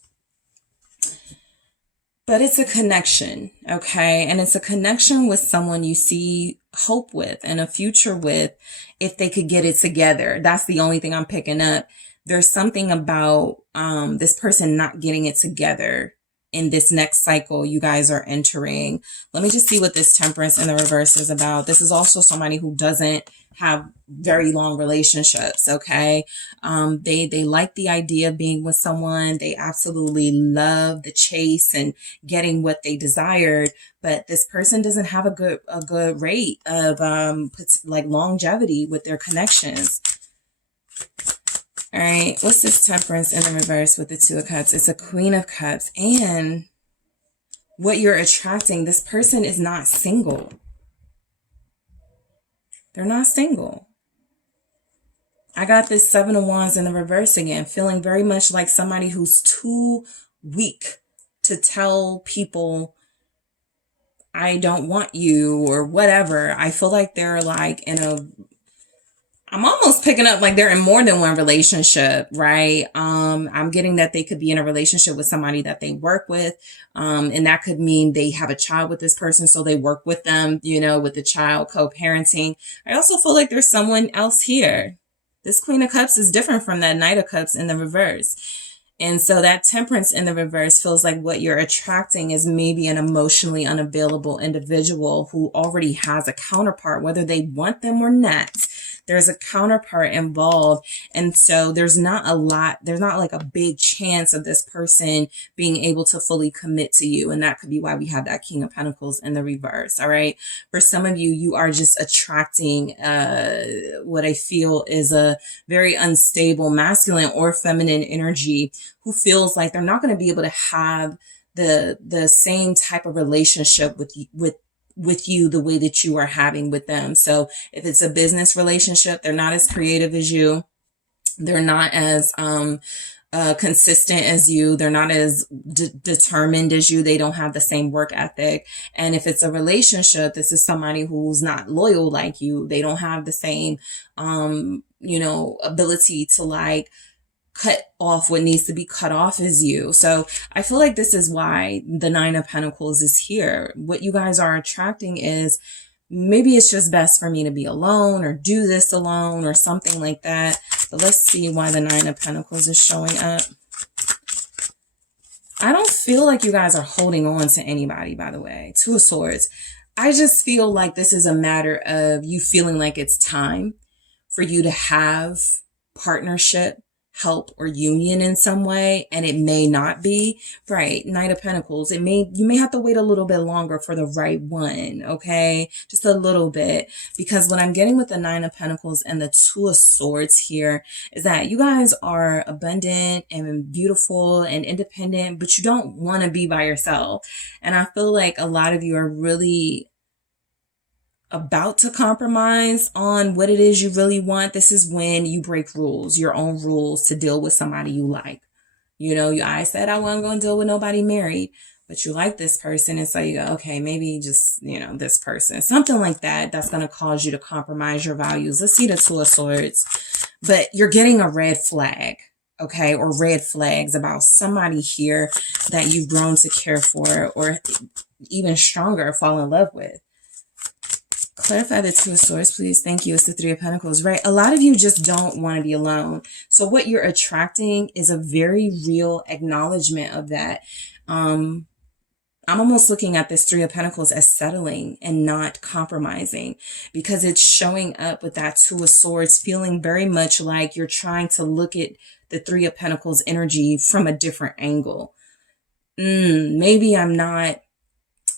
But it's a connection, okay? And it's a connection with someone you see hope with and a future with if they could get it together. That's the only thing I'm picking up. There's something about this person not getting it together in this next cycle you guys are entering. Let me just see what this Temperance in the reverse is about. This is also somebody who doesn't have very long relationships, okay? They like the idea of being with someone. They absolutely love the chase and getting what they desired, but this person doesn't have a good rate of like longevity with their connections. All right, what's this Temperance in the reverse with the Two of Cups? It's a Queen of Cups. And what you're attracting, this person is not single. They're not single. I got this Seven of Wands in the reverse again, feeling very much like somebody who's too weak to tell people, I don't want you or whatever. I feel like they're like I'm almost picking up like they're in more than one relationship, right? I'm getting that they could be in a relationship with somebody that they work with. And that could mean they have a child with this person, so they work with them, with the child, co-parenting. I also feel like there's someone else here. This Queen of Cups is different from that Knight of Cups in the reverse. And so that Temperance in the reverse feels like what you're attracting is maybe an emotionally unavailable individual who already has a counterpart, whether they want them or not. there's a counterpart involved. And so there's not like a big chance of this person being able to fully commit to you. And that could be why we have that King of Pentacles in the reverse. All right. For some of you, you are just attracting what I feel is a very unstable masculine or feminine energy who feels like they're not going to be able to have the same type of relationship with you the way that you are having with them. So if it's a business relationship, they're not as creative as you. They're not as consistent as you. They're not as determined as you. They don't have the same work ethic. And if it's a relationship, this is somebody who's not loyal like you. They don't have the same, ability to like cut off what needs to be cut off as you. So I feel like this is why the Nine of Pentacles is here. What you guys are attracting is maybe it's just best for me to be alone or do this alone or something like that. But let's see why the Nine of Pentacles is showing up. I don't feel like you guys are holding on to anybody, by the way. Two of Swords. I just feel like this is a matter of you feeling like it's time for you to have partnership, help, or union in some way, and it may not be right. Knight of Pentacles, you may have to wait a little bit longer for the right one. Okay, just a little bit, because what I'm getting with the Nine of Pentacles and the Two of Swords here is that you guys are abundant and beautiful and independent, but you don't want to be by yourself. And I feel like a lot of you are really about to compromise on what it is you really want. This is when you break rules, your own rules, to deal with somebody you like. I said I wasn't going to deal with nobody married, but you like this person. And so you go, okay, maybe just, this person, something like that. That's going to cause you to compromise your values. Let's see the Two of Swords, but you're getting a red flag. Okay. Or red flags about somebody here that you've grown to care for, or even stronger, fall in love with. Clarify the Two of Swords, please. Thank you. It's the Three of Pentacles, right? A lot of you just don't want to be alone. So what you're attracting is a very real acknowledgement of that. I'm almost looking at this Three of Pentacles as settling and not compromising, because it's showing up with that Two of Swords, feeling very much like you're trying to look at the Three of Pentacles energy from a different angle. Maybe I'm not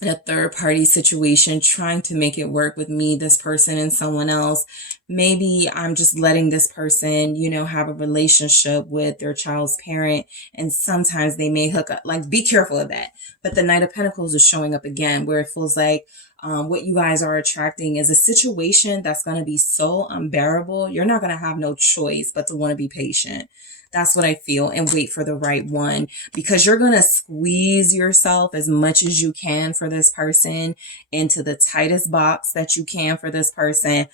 in a third party situation trying to make it work with me, this person, and someone else. Maybe I'm just letting this person, have a relationship with their child's parent, and sometimes they may hook up. Like, be careful of that. But the Knight of Pentacles is showing up again, where it feels like what you guys are attracting is a situation that's going to be so unbearable. You're not going to have no choice but to want to be patient. That's what I feel, and wait for the right one, because you're going to squeeze yourself as much as you can for this person into the tightest box that you can for this person.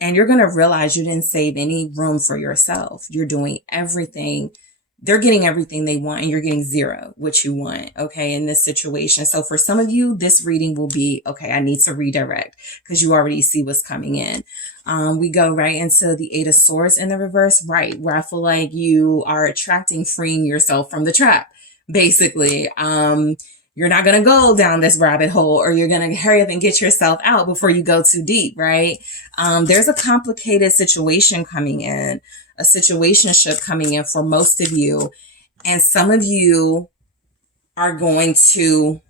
And you're going to realize you didn't save any room for yourself. You're doing everything. They're getting everything they want, and you're getting zero, what you want, okay, in this situation. So for some of you, this reading will be, okay, I need to redirect, because you already see what's coming in. We go right into the Eight of Swords in the reverse, right, where I feel like you are attracting, freeing yourself from the trap, basically. You're not going to go down this rabbit hole, or you're going to hurry up and get yourself out before you go too deep, right? There's a complicated situation coming in, a situationship coming in for most of you. And some of you are going to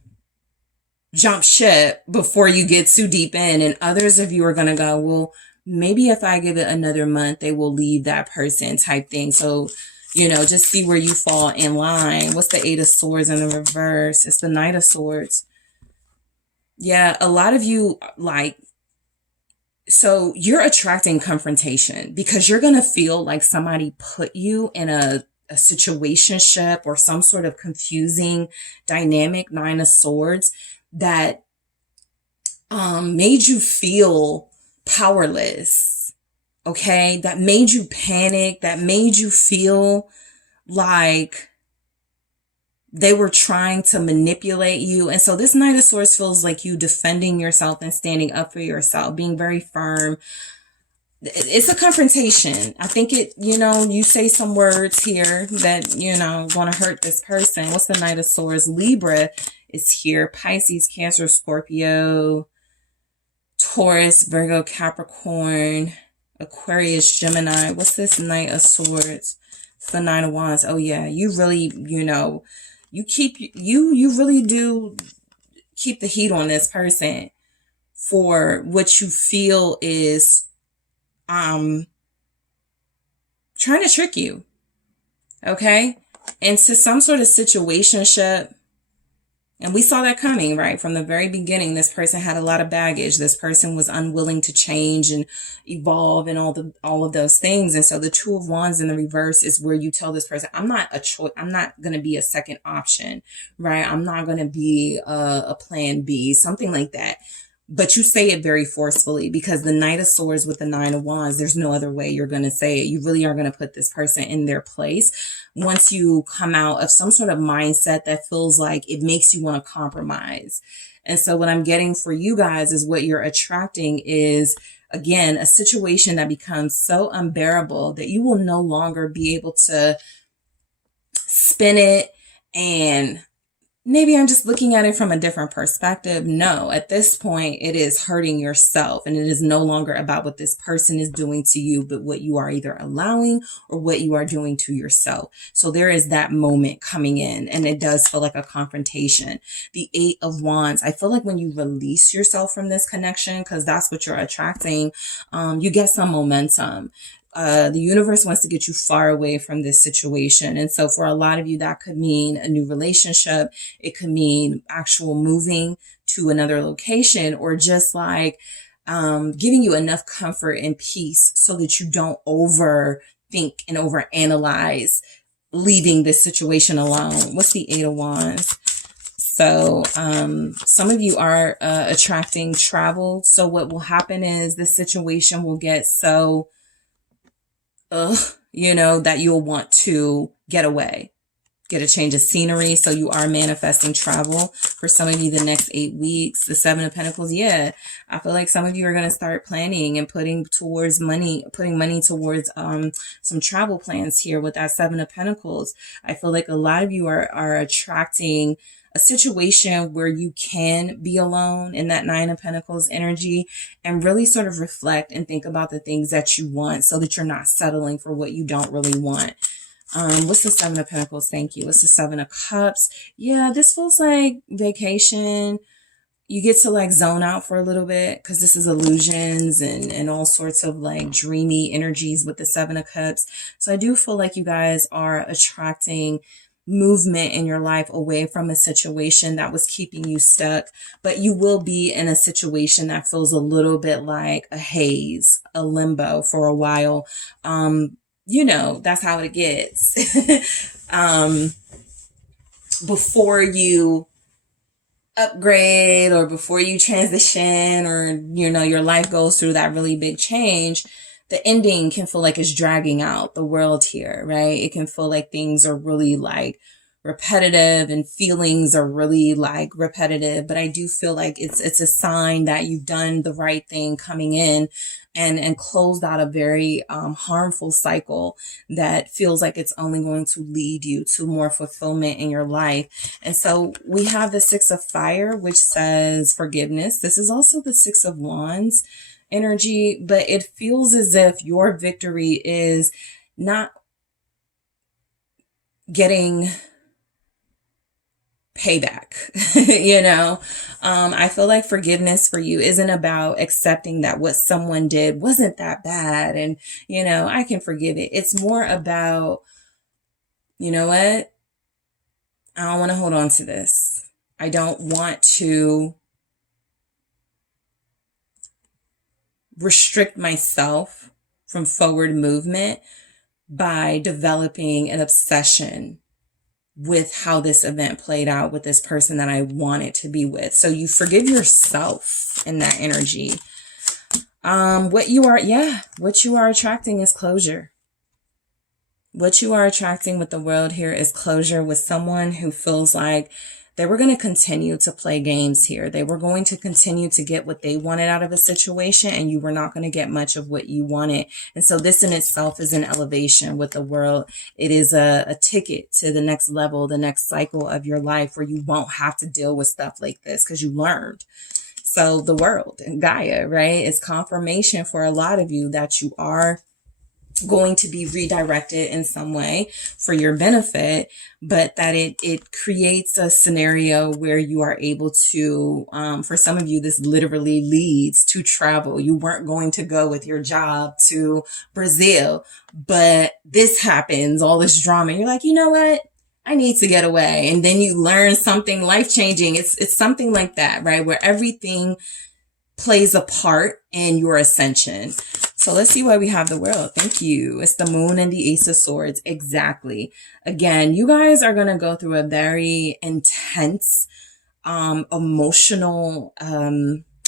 jump ship before you get too deep in. And others of you are going to go, well, maybe if I give it another month, they will leave that person, type thing. So, just see where you fall in line. What's the Eight of Swords in the reverse? It's the Knight of Swords. Yeah, a lot of you so you're attracting confrontation, because you're going to feel like somebody put you in a situationship or some sort of confusing dynamic, Nine of Swords, that made you feel powerless. Okay, that made you panic, that made you feel like they were trying to manipulate you. And so this Knight of Swords feels like you defending yourself and standing up for yourself, being very firm. It's a confrontation. I think you say some words here that, going to hurt this person. What's the Knight of Swords? Libra is here. Pisces, Cancer, Scorpio, Taurus, Virgo, Capricorn. Aquarius, Gemini. What's this Knight of Swords? It's the Nine of Wands. Oh yeah, you really, you know, you really do keep the heat on this person for what you feel is trying to trick you, okay? Into some sort of situationship. And we saw that coming, right? From the very beginning, this person had a lot of baggage. This person was unwilling to change and evolve and all of those things. And so the Two of Wands in the reverse is where you tell this person, I'm not a choice. I'm not going to be a second option, right? I'm not going to be a plan B, something like that. But you say it very forcefully, because the Knight of Swords with the Nine of Wands, there's no other way you're going to say it. You really are going to put this person in their place once you come out of some sort of mindset that feels like it makes you want to compromise. And so what I'm getting for you guys is what you're attracting is, again, a situation that becomes so unbearable that you will no longer be able to spin it and maybe I'm just looking at it from a different perspective. No, at this point, it is hurting yourself, and it is no longer about what this person is doing to you, but what you are either allowing or what you are doing to yourself. So there is that moment coming in, and it does feel like a confrontation. The Eight of Wands, I feel like when you release yourself from this connection, because that's what you're attracting, you get some momentum. The universe wants to get you far away from this situation. And so for a lot of you, that could mean a new relationship. It could mean actual moving to another location, or just like giving you enough comfort and peace so that you don't overthink and overanalyze leaving this situation alone. What's the Eight of Wands? So some of you are attracting travel. So what will happen is the situation will get so you know, that you'll want to get away, get a change of scenery. So you are manifesting travel for some of you the next 8 weeks. The Seven of Pentacles. Yeah, I feel like some of you are going to start planning and putting money towards some travel plans here with that Seven of Pentacles. I feel like a lot of you are attracting a situation where you can be alone in that Nine of Pentacles energy and really sort of reflect and think about the things that you want, so that you're not settling for what you don't really want. What's the Seven of Pentacles? Thank you. What's the Seven of Cups? Yeah, this feels like vacation. You get to like zone out for a little bit, because this is illusions and all sorts of like dreamy energies with the Seven of Cups. So I do feel like you guys are attracting movement in your life away from a situation that was keeping you stuck, but you will be in a situation that feels a little bit like a haze, a limbo for a while. You know, that's how it gets. Before you upgrade or before you transition, or, you know, your life goes through that really big change, the ending can feel like it's dragging out the world here, right? It can feel like things are really like repetitive and feelings are really like repetitive, but I do feel like it's a sign that you've done the right thing coming in and closed out a very harmful cycle that feels like it's only going to lead you to more fulfillment in your life. And so we have the Six of Fire, which says forgiveness. This is also the Six of Wands energy, but it feels as if your victory is not getting payback. You know, I feel like forgiveness for you isn't about accepting that what someone did wasn't that bad and, you know, I can forgive it. It's more about, you know what? I don't want to hold on to this. I don't want to restrict myself from forward movement by developing an obsession with how this event played out with this person that I wanted to be with. So you forgive yourself in that energy. What you are attracting is closure. What you are attracting with the world here is closure with someone who feels like they were going to continue to play games here. They were going to continue to get what they wanted out of a situation, and you were not going to get much of what you wanted. And so this in itself is an elevation with the world. It is a ticket to the next level, the next cycle of your life where you won't have to deal with stuff like this because you learned. So the world and Gaia, right, is confirmation for a lot of you that you are going to be redirected in some way for your benefit, but that it creates a scenario where you are able to, for some of you, this literally leads to travel. You weren't going to go with your job to Brazil, but this happens, all this drama. You're like, you know what? I need to get away. And then you learn something life-changing. It's something like that, right? Where everything plays a part in your ascension. So let's see why we have the world. Thank you. It's the moon and the ace of swords. Exactly. Again, you guys are going to go through a very intense, emotional,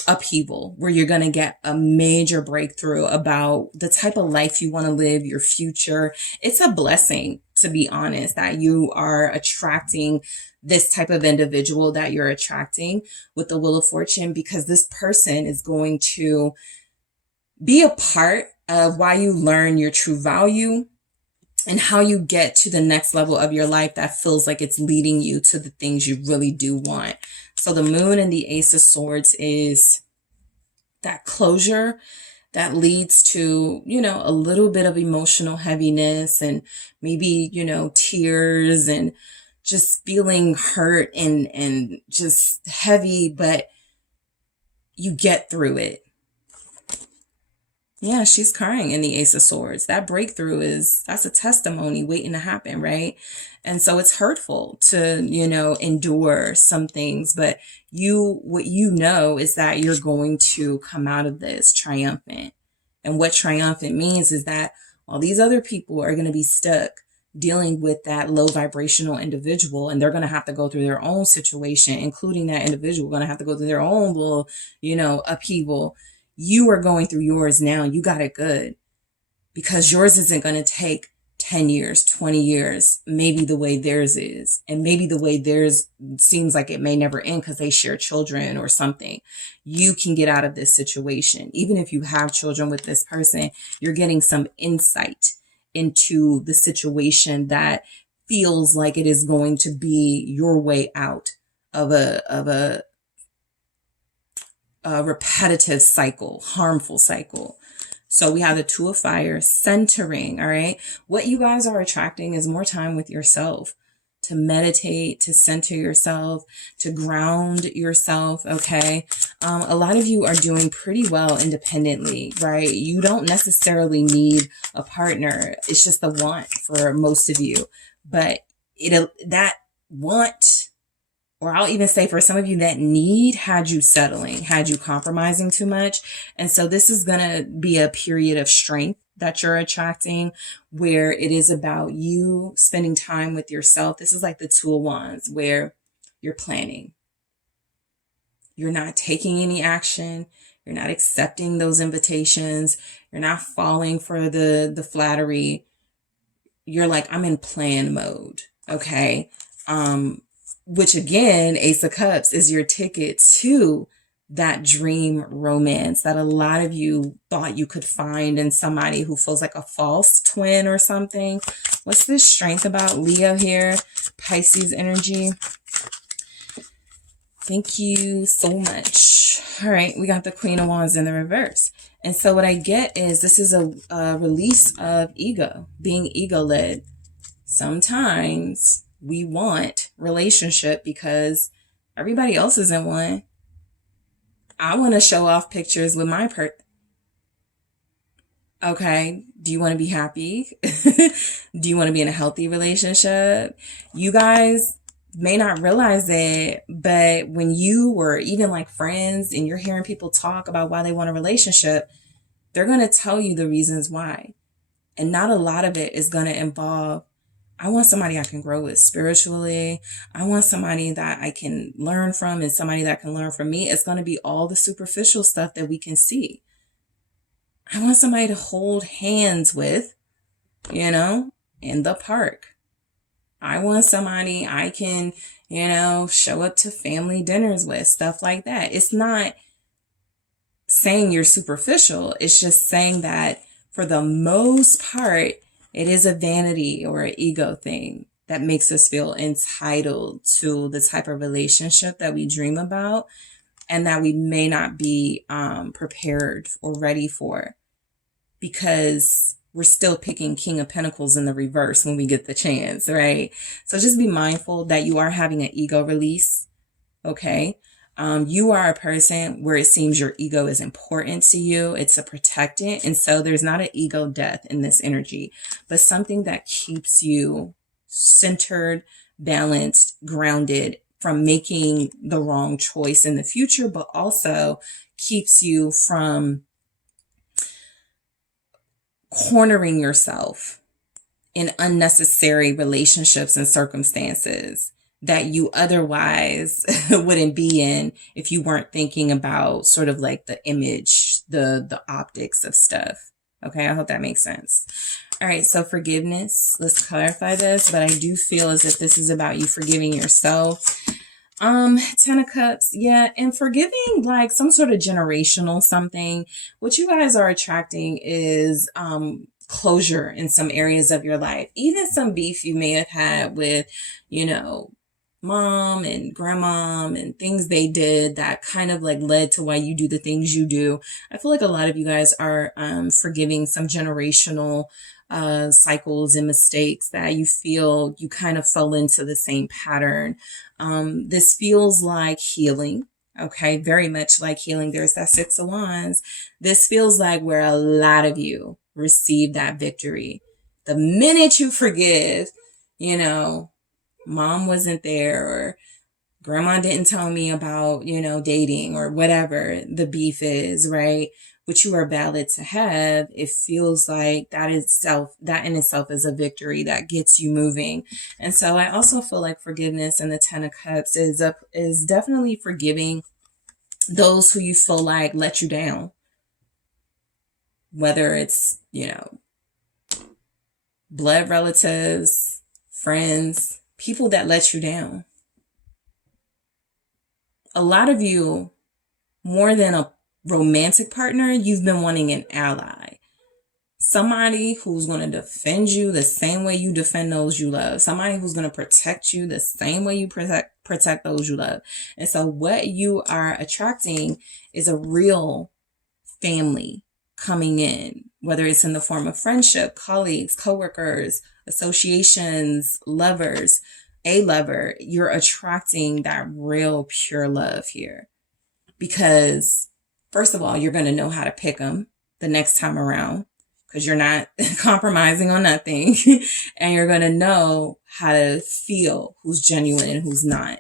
upheaval where you're going to get a major breakthrough about the type of life you want to live, your future. It's a blessing, to be honest, that you are attracting this type of individual that you're attracting with the Wheel of Fortune, because this person is going to be a part of why you learn your true value and how you get to the next level of your life that feels like it's leading you to the things you really do want. So the moon and the ace of swords is that closure that leads to, you know, a little bit of emotional heaviness and maybe, you know, tears and just feeling hurt and just heavy, but you get through it. Yeah, she's crying in the ace of swords. That breakthrough that's a testimony waiting to happen, right? And so it's hurtful to, you know, endure some things, but what you know is that you're going to come out of this triumphant. And what triumphant means is that all these other people are going to be stuck dealing with that low vibrational individual, and they're going to have to go through their own situation, including that individual going to have to go through their own little, you know, upheaval. You are going through yours now. You got it good, because yours isn't going to take 10 years, 20 years, maybe the way theirs is. And maybe the way theirs seems like it may never end because they share children or something. You can get out of this situation. Even if you have children with this person, you're getting some insight into the situation that feels like it is going to be your way out of a repetitive cycle, harmful cycle. So we have the Two of Fire, centering, all right? What you guys are attracting is more time with yourself, to meditate, to center yourself, to ground yourself, okay? A lot of you are doing pretty well independently, right? You don't necessarily need a partner. It's just the want for most of you. But that want, or I'll even say for some of you, that need had you settling, had you compromising too much. And so this is going to be a period of strength that you're attracting, where it is about you spending time with yourself. This is like the Two of Wands, where you're planning. You're not taking any action. You're not accepting those invitations. You're not falling for the flattery. You're like, I'm in plan mode. Okay. Which again, Ace of Cups is your ticket to that dream romance that a lot of you thought you could find in somebody who feels like a false twin or something. What's this strength about? Leo here, Pisces energy. Thank you so much. All right, we got the Queen of Wands in the reverse. And so what I get is this is a release of ego, being ego-led. Sometimes we want relationship because everybody else is in one. I want to show off pictures with my Okay. Do you want to be happy? Do you want to be in a healthy relationship? You guys may not realize it, but when you were even like friends and you're hearing people talk about why they want a relationship, they're going to tell you the reasons why. And not a lot of it is going to involve, I want somebody I can grow with spiritually. I want somebody that I can learn from and somebody that can learn from me. It's going to be all the superficial stuff that we can see. I want somebody to hold hands with, you know, in the park. I want somebody I can, you know, show up to family dinners with, stuff like that. It's not saying you're superficial. It's just saying that for the most part, it is a vanity or an ego thing that makes us feel entitled to the type of relationship that we dream about. and that we may not be prepared or ready for, because we're still picking King of Pentacles in the reverse when we get the chance, right? So just be mindful that you are having an ego release, okay? You are a person where it seems your ego is important to you. It's a protectant. And so there's not an ego death in this energy, but something that keeps you centered, balanced, grounded from making the wrong choice in the future, but also keeps you from cornering yourself in unnecessary relationships and circumstances that you otherwise wouldn't be in if you weren't thinking about sort of like the image, the optics of stuff. Okay, I hope that makes sense. All right, so forgiveness. Let's clarify this, but I do feel as if this is about you forgiving yourself. 10 of Cups, yeah, and forgiving like some sort of generational something. What you guys are attracting is closure in some areas of your life. Even some beef you may have had with, you know, mom and grandmom and things they did that kind of like led to why you do the things you do. I feel like a lot of you guys are forgiving some generational cycles and mistakes that you feel you kind of fell into the same pattern. This feels like healing. Okay, very much like healing. There's that Six of Wands. This feels like where a lot of you receive that victory. The minute you forgive, you know, mom wasn't there, or grandma didn't tell me about, you know, dating or whatever the beef is, right? Which you are valid to have. It feels like that in itself is a victory that gets you moving. And so I also feel like forgiveness in the 10 of Cups is definitely forgiving those who you feel like let you down. Whether it's, you know, blood relatives, friends, people that let you down. A lot of you, more than a romantic partner, you've been wanting an ally. Somebody who's going to defend you the same way you defend those you love. Somebody who's going to protect you the same way you protect those you love. And so what you are attracting is a real family coming in, whether it's in the form of friendship, colleagues, coworkers, associations, lovers, a lover. You're attracting that real pure love here, because first of all, you're going to know how to pick them the next time around, because you're not compromising on nothing. And you're going to know how to feel who's genuine and who's not.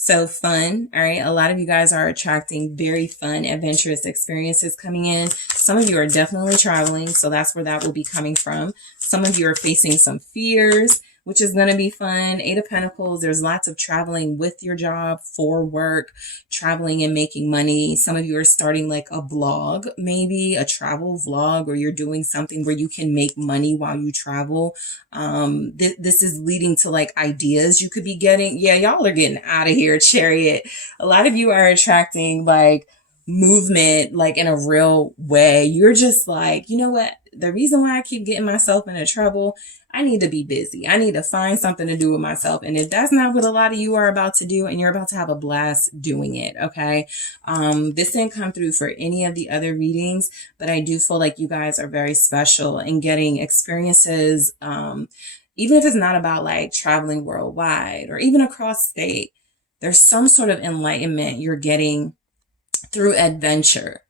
So fun. All right. A lot of you guys are attracting very fun, adventurous experiences coming in. Some of you are definitely traveling, so that's where that will be coming from. Some of you are facing some fears, which is going to be fun. 8 of Pentacles, there's lots of traveling with your job, for work, traveling and making money. Some of you are starting like a vlog, maybe a travel vlog, or you're doing something where you can make money while you travel. This is leading to like ideas you could be getting. Yeah, y'all are getting out of here, Chariot. A lot of you are attracting like movement, like in a real way. You're just like, you know what? The reason why I keep getting myself into trouble, I need to be busy. I need to find something to do with myself. And if that's not what a lot of you are about to do, and you're about to have a blast doing it, okay? This didn't come through for any of the other readings, but I do feel like you guys are very special in getting experiences, even if it's not about like traveling worldwide or even across state. There's some sort of enlightenment you're getting through adventure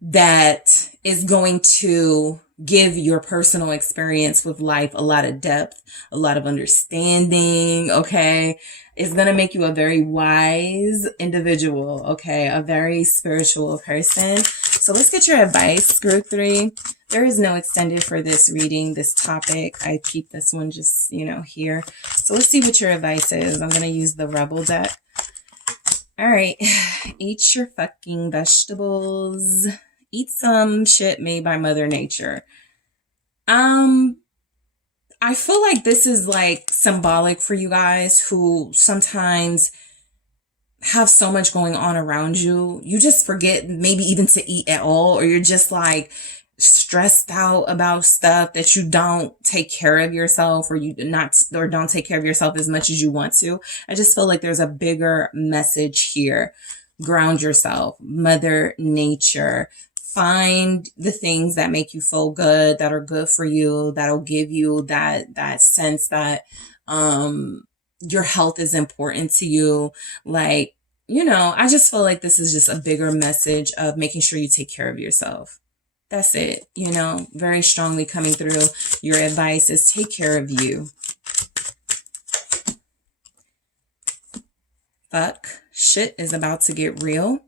that is going to give your personal experience with life a lot of depth, a lot of understanding, okay? It's going to make you a very wise individual, okay? A very spiritual person. So let's get your advice, group 3. There is no extended for this reading, this topic. I keep this one just, you know, here. So let's see what your advice is. I'm going to use the Rebel deck. All right. Eat your fucking vegetables. Eat some shit made by Mother Nature. I feel like this is like symbolic for you guys who sometimes have so much going on around you. You just forget maybe even to eat at all, or you're just like stressed out about stuff that you don't take care of yourself, or don't take care of yourself as much as you want to. I just feel like there's a bigger message here Ground yourself. Mother Nature. Find the things that make you feel good, that are good for you, that'll give you that sense that your health is important to you. Like, I just feel like this is just a bigger message of making sure you take care of yourself. That's it. Very strongly coming through. Your advice is take care of you. Fuck. Shit is about to get real.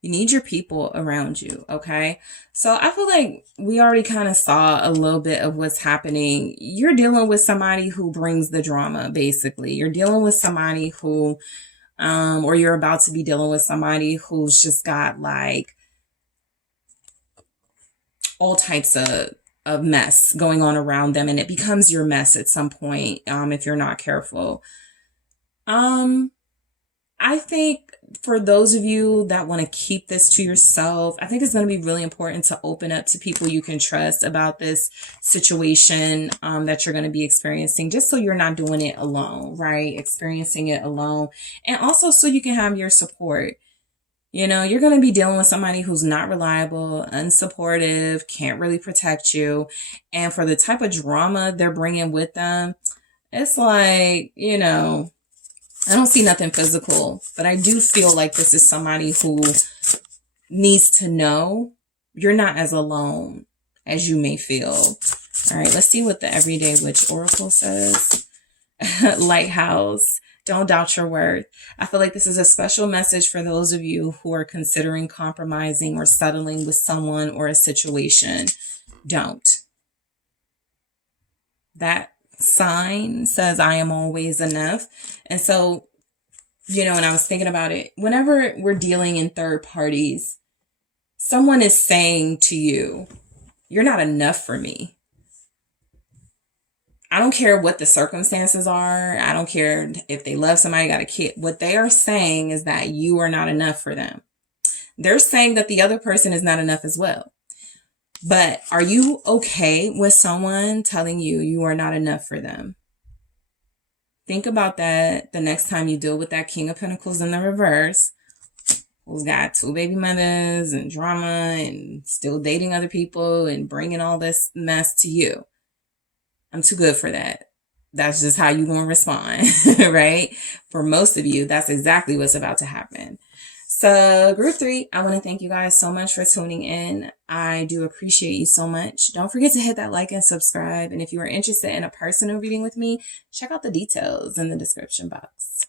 You need your people around you, okay? So I feel like we already kind of saw a little bit of what's happening. You're dealing with somebody who brings the drama, basically. You're dealing with somebody who, or you're about to be dealing with somebody who's just got like all types of mess going on around them, and it becomes your mess at some point, if you're not careful. I think for those of you that want to keep this to yourself, I think it's going to be really important to open up to people you can trust about this situation that you're going to be experiencing, just so you're not doing it alone, right? Experiencing it alone. And also so you can have your support. You're going to be dealing with somebody who's not reliable, unsupportive, can't really protect you. And for the type of drama they're bringing with them, it's like, I don't see nothing physical, but I do feel like this is somebody who needs to know you're not as alone as you may feel. All right, let's see what the Everyday Witch Oracle says. Lighthouse, don't doubt your worth. I feel like this is a special message for those of you who are considering compromising or settling with someone or a situation. Don't. That sign says I am always enough. And so, and I was thinking about it, whenever we're dealing in third parties, someone is saying to you, you're not enough for me. I don't care what the circumstances are. I don't care if they love somebody, got a kid. What they are saying is that you are not enough for them. They're saying that the other person is not enough as well. But are you okay with someone telling you you are not enough for them? Think about that the next time you deal with that King of Pentacles in the reverse, who's got 2 baby mothers and drama and still dating other people and bringing all this mess to you. I'm too good for that. That's just how you're going to respond, right? For most of you, that's exactly what's about to happen. So group 3, I want to thank you guys so much for tuning in. I do appreciate you so much. Don't forget to hit that like and subscribe. And if you are interested in a personal reading with me, check out the details in the description box.